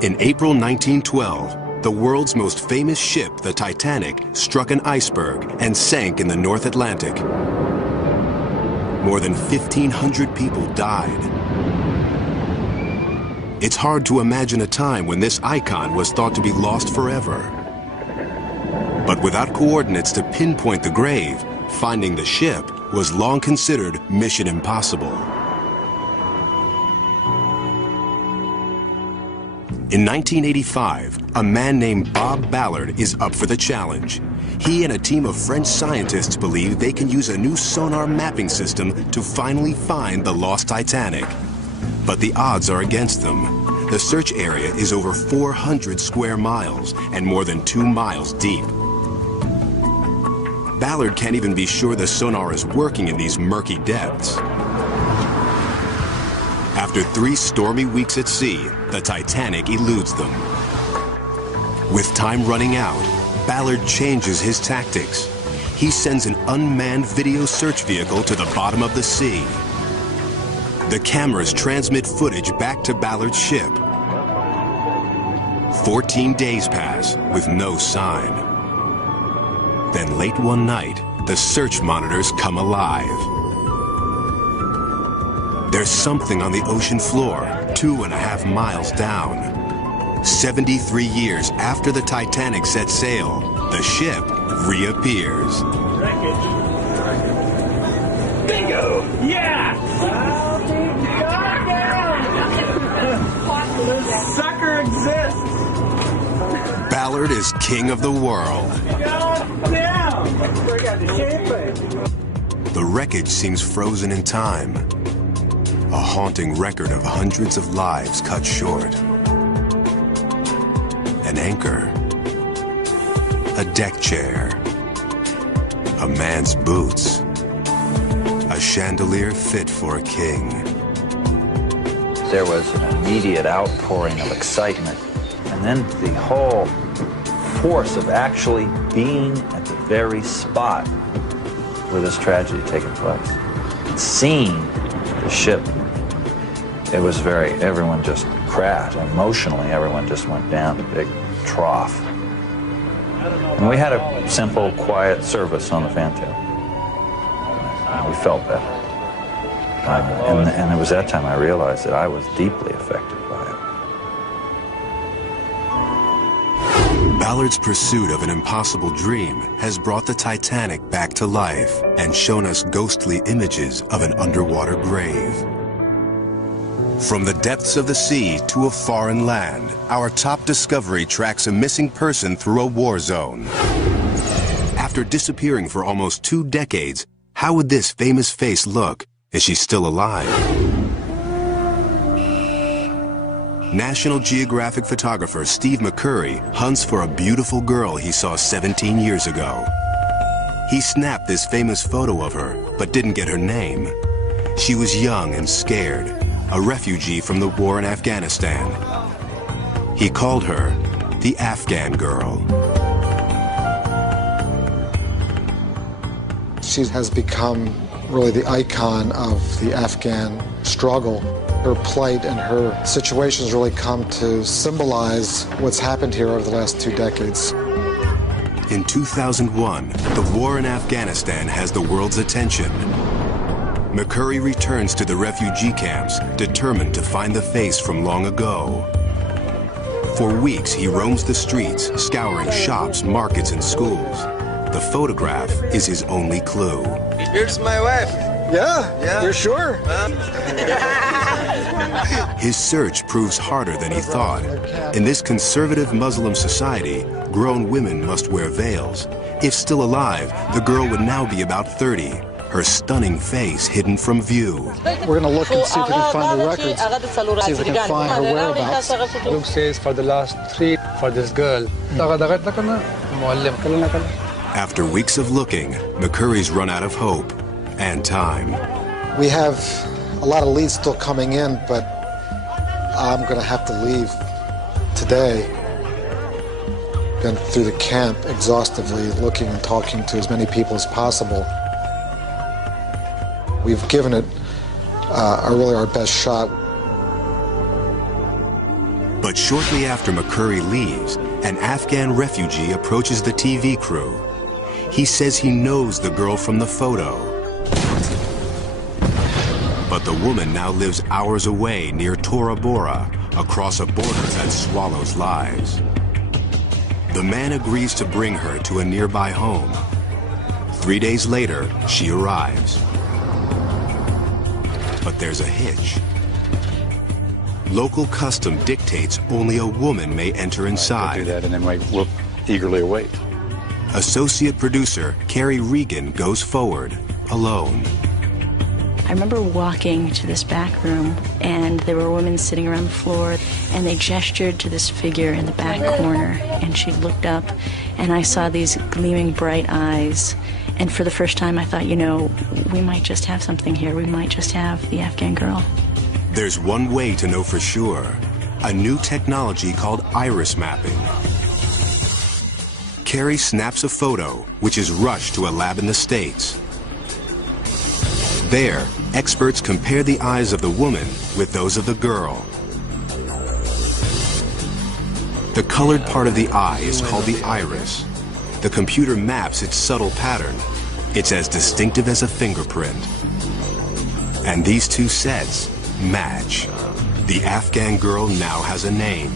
In April 1912, the world's most famous ship, the Titanic, struck an iceberg and sank in the North Atlantic. More than 1,500 people died. It's hard to imagine a time when this icon was thought to be lost forever. But without coordinates to pinpoint the grave, finding the ship was long considered mission impossible. In 1985, a man named Bob Ballard is up for the challenge. He and a team of French scientists believe they can use a new sonar mapping system to finally find the lost Titanic. But the odds are against them. The search area is over 400 square miles and more than 2 miles deep. Ballard can't even be sure the sonar is working in these murky depths. After 3 stormy weeks at sea, the Titanic eludes them. With time running out, Ballard changes his tactics. He sends an unmanned video search vehicle to the bottom of the sea. The cameras transmit footage back to Ballard's ship. 14 days pass with no sign. Then late one night, the search monitors come alive. There's something on the ocean floor, 2.5 miles down. 73 years after the Titanic set sail, the ship reappears. Wreckage. Bingo! Yeah! This sucker exists! Ballard is king of the world. The wreckage seems frozen in time. A haunting record of hundreds of lives cut short. An anchor. A deck chair. A man's boots. A chandelier fit for a king. There was an immediate outpouring of excitement. And then the whole force of actually being at the very spot where this tragedy had taken place. Seeing the ship, it was everyone just crashed. Emotionally, everyone just went down a big trough. And we had a simple, quiet service on the fantail. We felt better. And it was that time I realized that I was deeply affected by it. Ballard's pursuit of an impossible dream has brought the Titanic back to life and shown us ghostly images of an underwater grave. From the depths of the sea to a foreign land, our top discovery tracks a missing person through a war zone. After disappearing for almost 2 decades, how would this famous face look? Is she still alive? National Geographic photographer Steve McCurry hunts for a beautiful girl he saw 17 years ago. He snapped this famous photo of her, but didn't get her name. She was young and scared, a refugee from the war in Afghanistan. He called her the Afghan girl. She has become really the icon of the Afghan struggle. Her plight and her situations really come to symbolize what's happened here over the last 2 decades. In 2001, the war in Afghanistan has the world's attention. McCurry returns to the refugee camps, determined to find the face from long ago. For weeks, he roams the streets, scouring shops, markets, and schools. The photograph is his only clue. Here's my wife. Yeah? You're sure? His search proves harder than he thought. In this conservative Muslim society, grown women must wear veils. If still alive, the girl would now be about 30, her stunning face hidden from view. We're going to look and see if we can find the records, see if we can find her whereabouts. Luke says for the last 3 for this girl. After weeks of looking, McCurry's run out of hope and time. We have a lot of leads still coming in, but I'm going to have to leave today. Been through the camp exhaustively, looking and talking to as many people as possible. We've given it really our best shot. But shortly after McCurry leaves, an Afghan refugee approaches the TV crew. He says he knows the girl from the photo. But the woman now lives hours away near Tora Bora, across a border that swallows lives. The man agrees to bring her to a nearby home. 3 days later, she arrives. But there's a hitch. Local custom dictates only a woman may enter inside. Do that and then we'll eagerly await. Associate producer Carrie Regan goes forward, alone. I remember walking to this back room, and there were women sitting around the floor, and they gestured to this figure in the back corner, and she looked up, and I saw these gleaming bright eyes. And for the first time, I thought, you know, we might just have something here. We might just have the Afghan girl. There's one way to know for sure. A new technology called iris mapping. Carrie snaps a photo, which is rushed to a lab in the States. There, experts compare the eyes of the woman with those of the girl. The colored part of the eye is called the iris. The computer maps its subtle pattern. It's as distinctive as a fingerprint. And these two sets match. The Afghan girl now has a name,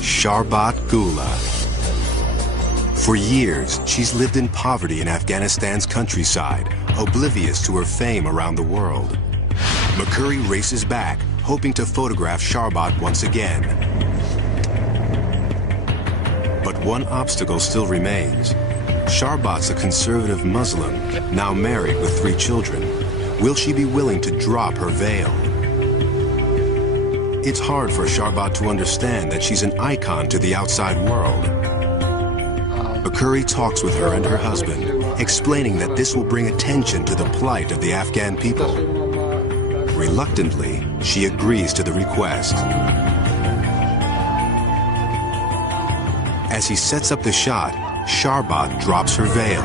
Sharbat Gula. For years, she's lived in poverty in Afghanistan's countryside, oblivious to her fame around the world. McCurry races back, hoping to photograph Sharbat once again. But one obstacle still remains. Sharbat's a conservative Muslim, now married with 3 children. Will she be willing to drop her veil? It's hard for Sharbat to understand that she's an icon to the outside world. McCurry talks with her and her husband, explaining that this will bring attention to the plight of the Afghan people. Reluctantly, she agrees to the request. As he sets up the shot, Sharbat drops her veil.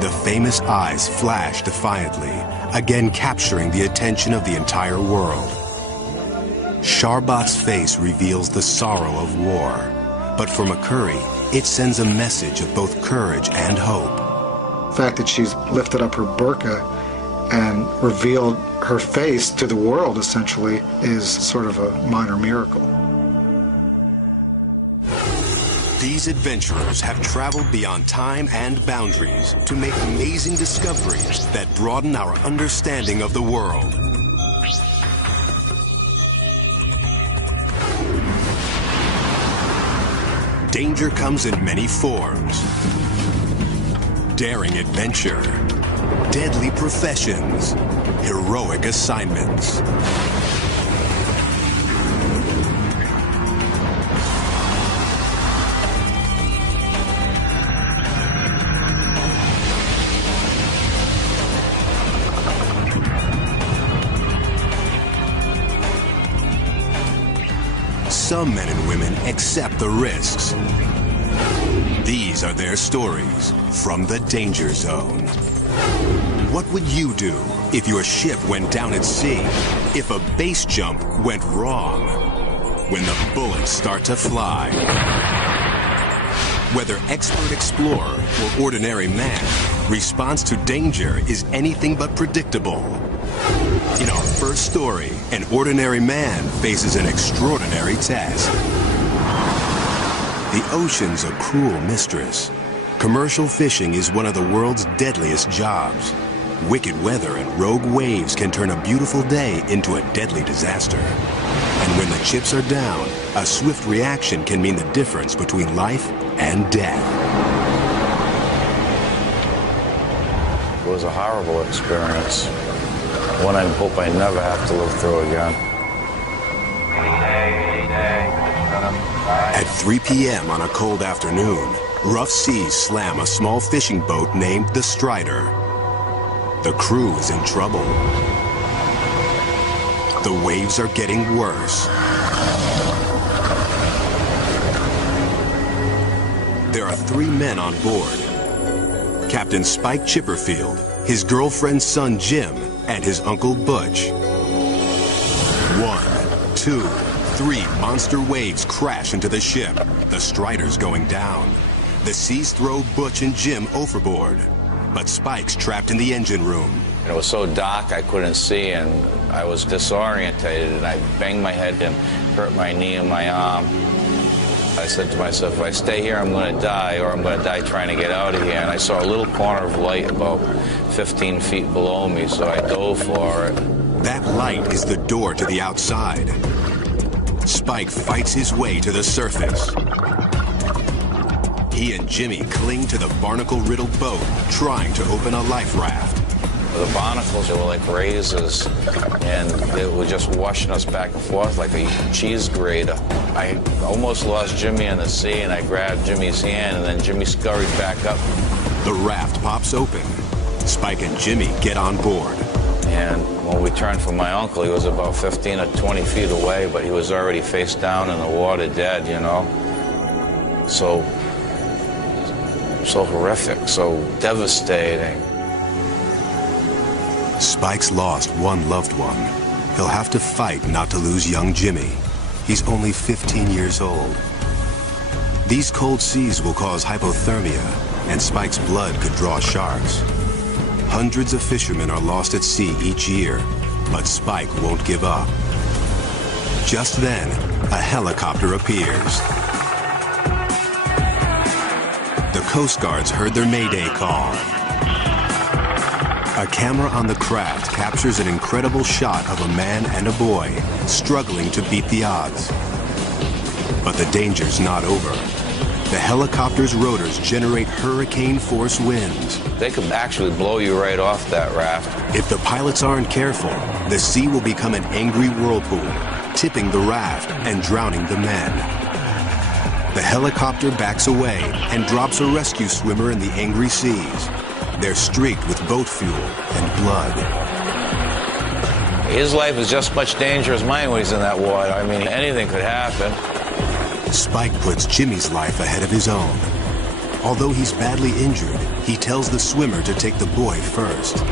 The famous eyes flash defiantly, again capturing the attention of the entire world. Sharbat's face reveals the sorrow of war, but for McCurry, it sends a message of both courage and hope. The fact that she's lifted up her burqa and revealed her face to the world, essentially, is sort of a minor miracle. These adventurers have traveled beyond time and boundaries to make amazing discoveries that broaden our understanding of the world. Danger comes in many forms. Daring adventure, deadly professions, heroic assignments. Some men and women accept the risks. These are their stories from the danger zone. What would you do if your ship went down at sea? If a base jump went wrong? When the bullets start to fly? Whether expert explorer or ordinary man, response to danger is anything but predictable. In our first story, an ordinary man faces an extraordinary task. The ocean's a cruel mistress. Commercial fishing is one of the world's deadliest jobs. Wicked weather and rogue waves can turn a beautiful day into a deadly disaster. And when the chips are down, a swift reaction can mean the difference between life and death. It was a horrible experience, one I hope I never have to live through again. At 3 p.m. on a cold afternoon, rough seas slam a small fishing boat named the Strider. The crew is in trouble. The waves are getting worse. There are 3 men on board. Captain Spike Chipperfield, his girlfriend's son Jim, and his uncle Butch. 1, 2, 3 monster waves crash into the ship. The Strider's going down. The seas throw Butch and Jim overboard. But Spike's trapped in the engine room. It was so dark I couldn't see, and I was disorientated, and I banged my head and hurt my knee and my arm. I said to myself, if I stay here, I'm going to die, or I'm going to die trying to get out of here. And I saw a little corner of light about 15 feet below me, so I dove for it. That light is the door to the outside. Spike fights his way to the surface. He and Jimmy cling to the barnacle-riddled boat, trying to open a life raft. The barnacles, they were like razors, and they were just washing us back and forth like a cheese grater. I almost lost Jimmy in the sea, and I grabbed Jimmy's hand, and then Jimmy scurried back up. The raft pops open. Spike and Jimmy get on board. And when we turned for my uncle, he was about 15 or 20 feet away, but he was already face down in the water, dead, you know. So horrific, so devastating. Spike's lost one loved one. He'll have to fight not to lose young Jimmy. He's only 15 years old. These cold seas will cause hypothermia, and Spike's blood could draw sharks. Hundreds of fishermen are lost at sea each year, but Spike won't give up. Just then, a helicopter appears. The Coast Guards heard their Mayday call. A camera on the craft captures an incredible shot of a man and a boy struggling to beat the odds. But the danger's not over. The helicopter's rotors generate hurricane-force winds. They could actually blow you right off that raft. If the pilots aren't careful, the sea will become an angry whirlpool, tipping the raft and drowning the men. The helicopter backs away and drops a rescue swimmer in the angry seas. They're streaked with boat fuel and blood. His life is just as much danger as mine when he's in that water. I mean, anything could happen. Spike puts Jimmy's life ahead of his own. Although he's badly injured, he tells the swimmer to take the boy first.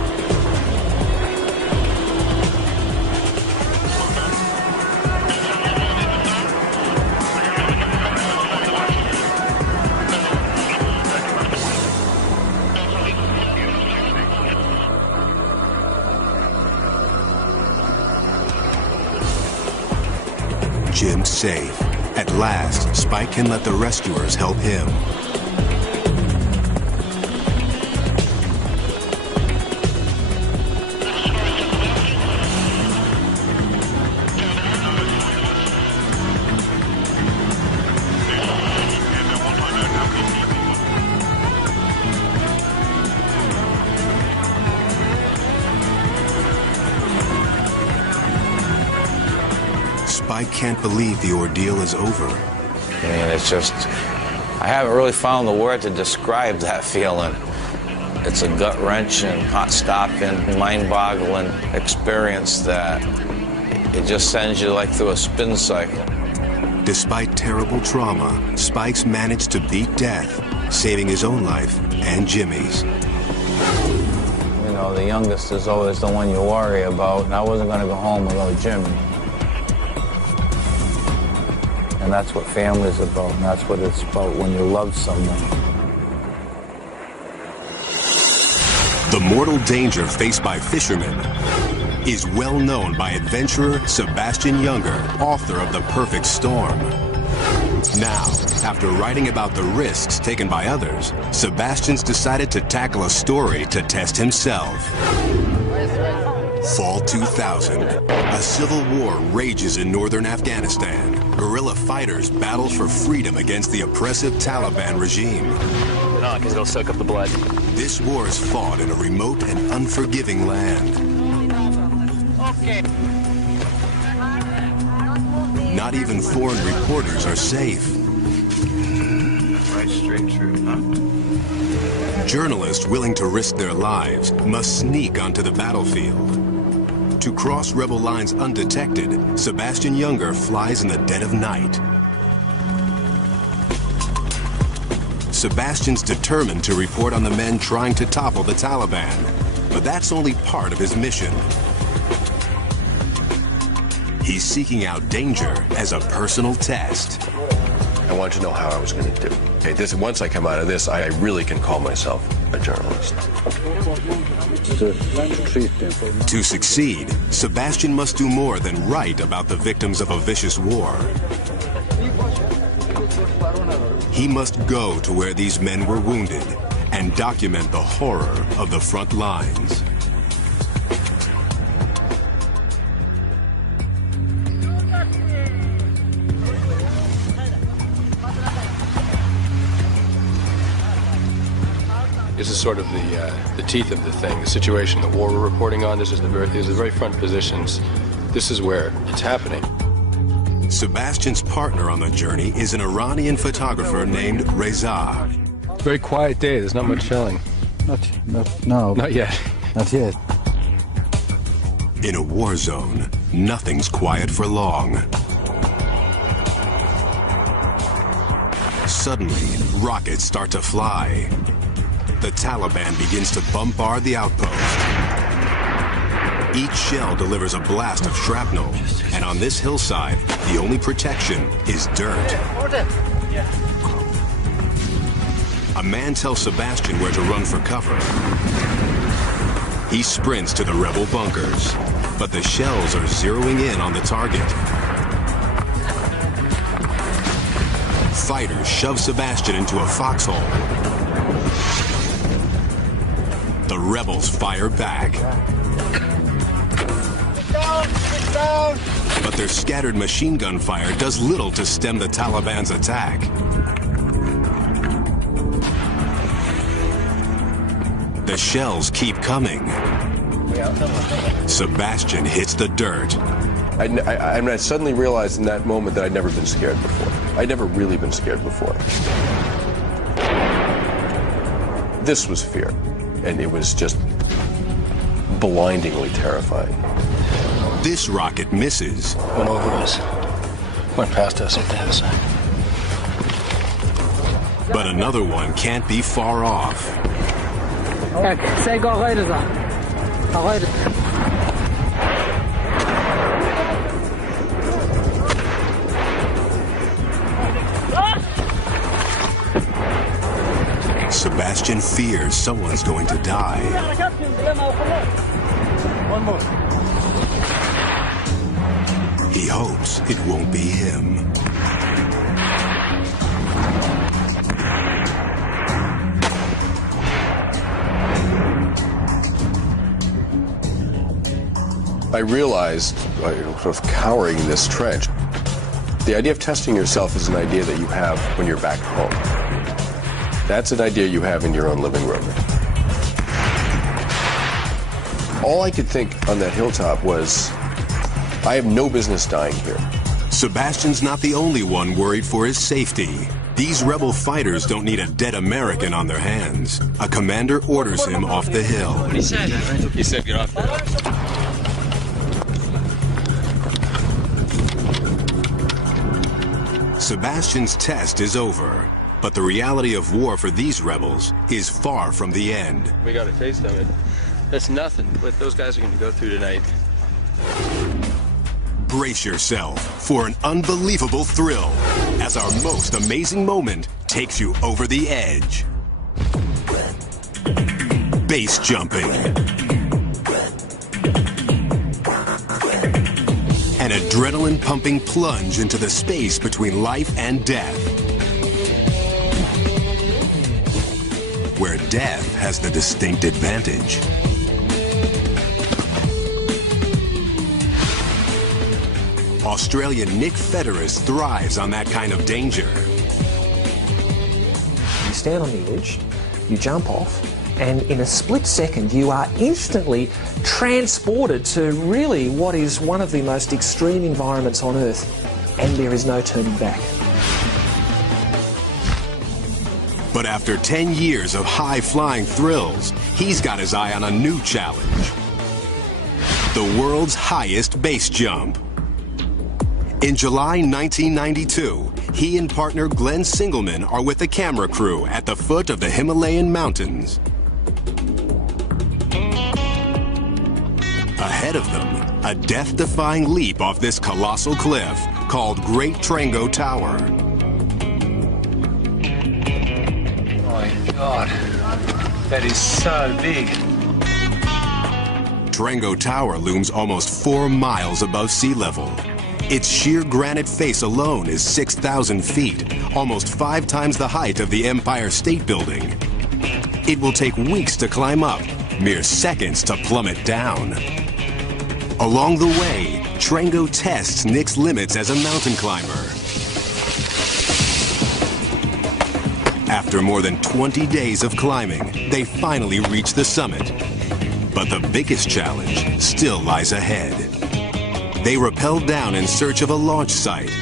Jim's safe. At last, Spike can let the rescuers help him. Spike can't believe the ordeal is over. I mean, it's just, I haven't really found the word to describe that feeling. It's a gut-wrenching, heart-stopping, mind-boggling experience that it just sends you like through a spin cycle. Despite terrible trauma, Spikes managed to beat death, saving his own life and Jimmy's. You know, the youngest is always the one you worry about, and I wasn't going to go home without Jimmy. And that's what family's about, and that's what it's about when you love someone. The mortal danger faced by fishermen is well known by adventurer Sebastian Younger, author of The Perfect Storm. Now, after writing about the risks taken by others, Sebastian's decided to tackle a story to test himself. Fall 2000. A civil war rages in northern Afghanistan. Guerrilla fighters battle for freedom against the oppressive Taliban regime. No, because it'll soak up the blood. This war is fought in a remote and unforgiving land. Not even foreign reporters are safe. Right straight through, huh? Journalists willing to risk their lives must sneak onto the battlefield. To cross rebel lines undetected, Sebastian Younger flies in the dead of night. Sebastian's determined to report on the men trying to topple the Taliban, but that's only part of his mission. He's seeking out danger as a personal test. I wanted to know how I was going to do. Okay, once I come out of this, I really can call myself a journalist. To succeed, Sebastian must do more than write about the victims of a vicious war. He must go to where these men were wounded and document the horror of the front lines. This is sort of the teeth of the thing, the situation, the war we're reporting on. These are the very front positions. This is where it's happening. Sebastian's partner on the journey is an Iranian photographer named Reza. Very quiet day. There's not much shelling. No. Not yet. Not yet. In a war zone, nothing's quiet for long. Suddenly, rockets start to fly. The Taliban begins to bombard the outpost. Each shell delivers a blast of shrapnel, and on this hillside, the only protection is dirt. A man tells Sebastian where to run for cover. He sprints to the rebel bunkers, but the shells are zeroing in on the target. Fighters shove Sebastian into a foxhole. The rebels fire back. Get down! But their scattered machine gun fire does little to stem the Taliban's attack. The shells keep coming. Sebastian hits the dirt. I suddenly realized in that moment that I'd never been scared before. I'd never really been scared before. This was fear. And it was just blindingly terrifying. This rocket misses. Went over us. Went past us on the other side. But another one can't be far off. Sebastian fears someone's going to die. One more. He hopes it won't be him. I realized, sort of cowering in this trench, the idea of testing yourself is an idea that you have when you're back home. That's an idea you have in your own living room. All I could think on that hilltop was, I have no business dying here. Sebastian's not the only one worried for his safety. These rebel fighters don't need a dead American on their hands. A commander orders him off the hill. He said, get off the hill. Sebastian's test is over, but the reality of war for these rebels is far from the end. We got a taste of it. That's nothing what those guys are going to go through tonight. Brace yourself for an unbelievable thrill as our most amazing moment takes you over the edge. Base jumping. An adrenaline-pumping plunge into the space between life and death, where death has the distinct advantage. Australian Nick Federis thrives on that kind of danger. You stand on the edge, you jump off, and in a split second you are instantly transported to really what is one of the most extreme environments on Earth, and there is no turning back. But after 10 years of high-flying thrills, he's got his eye on a new challenge. The world's highest base jump. In July 1992, he and partner Glenn Singleman are with the camera crew at the foot of the Himalayan mountains. Ahead of them, a death-defying leap off this colossal cliff called Great Trango Tower. Oh my God, that is so big. Trango Tower looms almost 4 miles above sea level. Its sheer granite face alone is 6,000 feet, almost 5 times the height of the Empire State Building. It will take weeks to climb up, mere seconds to plummet down. Along the way, Trango tests Nick's limits as a mountain climber. After more than 20 days of climbing, they finally reach the summit. But the biggest challenge still lies ahead. They rappel down in search of a launch site.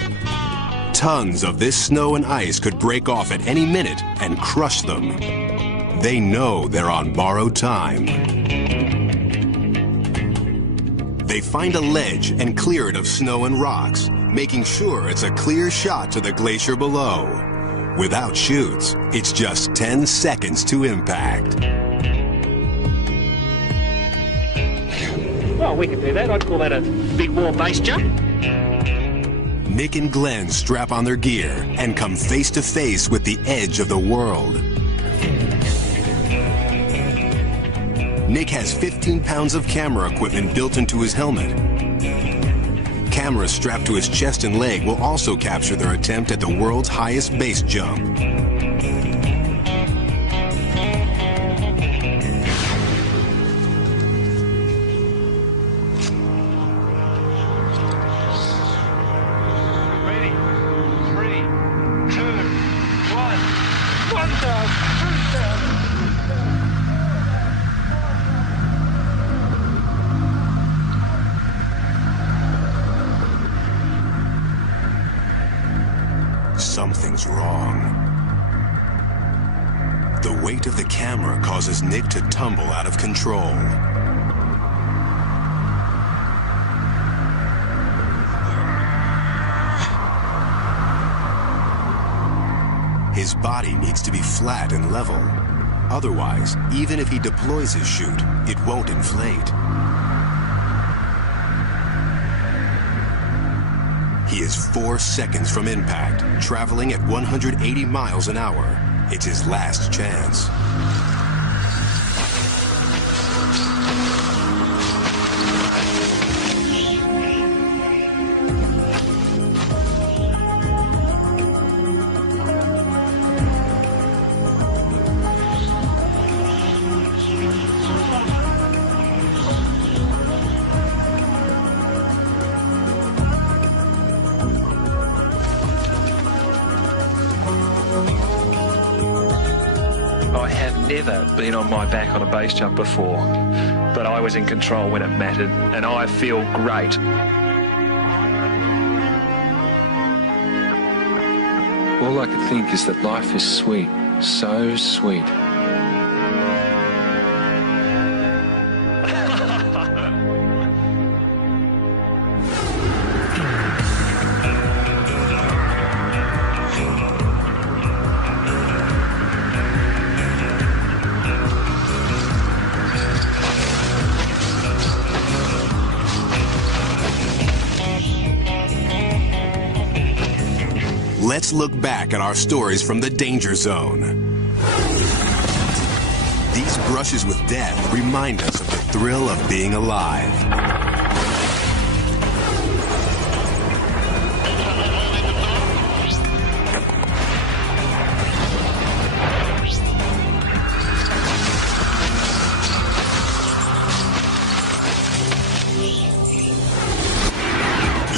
Tons of this snow and ice could break off at any minute and crush them. They know they're on borrowed time. They find a ledge and clear it of snow and rocks, making sure it's a clear shot to the glacier below. Without chutes, it's just 10 seconds to impact. Well, we can do that. I'd call that a big wall base jump. Nick and Glenn strap on their gear and come face to face with the edge of the world. Nick has 15 pounds of camera equipment built into his helmet. Cameras strapped to his chest and leg will also capture their attempt at the world's highest base jump. Something's wrong. The weight of the camera causes Nick to tumble out of control. His body needs to be flat and level. Otherwise, even if he deploys his chute, it won't inflate. He is 4 seconds from impact, traveling at 180 miles an hour. It's his last chance. Never been on my back on a base jump before, but I was in control when it mattered, and I feel great. All I could think is that life is sweet, so sweet. let's look back at our stories from the danger zone. These brushes with death remind us of the thrill of being alive.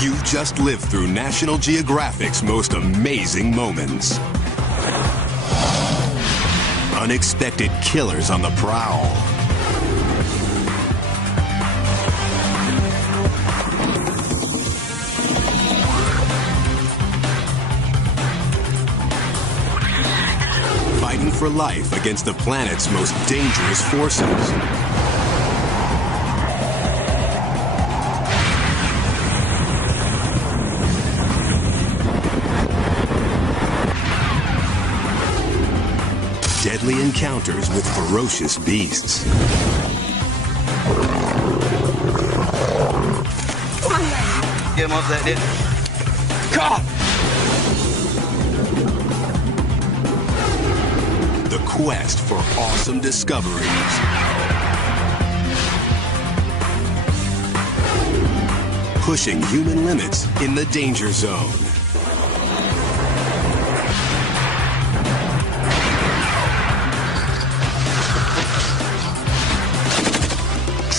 You've just lived through National Geographic's most amazing moments. Unexpected killers on the prowl. Fighting for life against the planet's most dangerous forces. Deadly encounters with ferocious beasts. Get him off that net. God! The quest for awesome discoveries. Pushing human limits in the danger zone.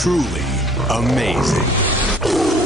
Truly amazing.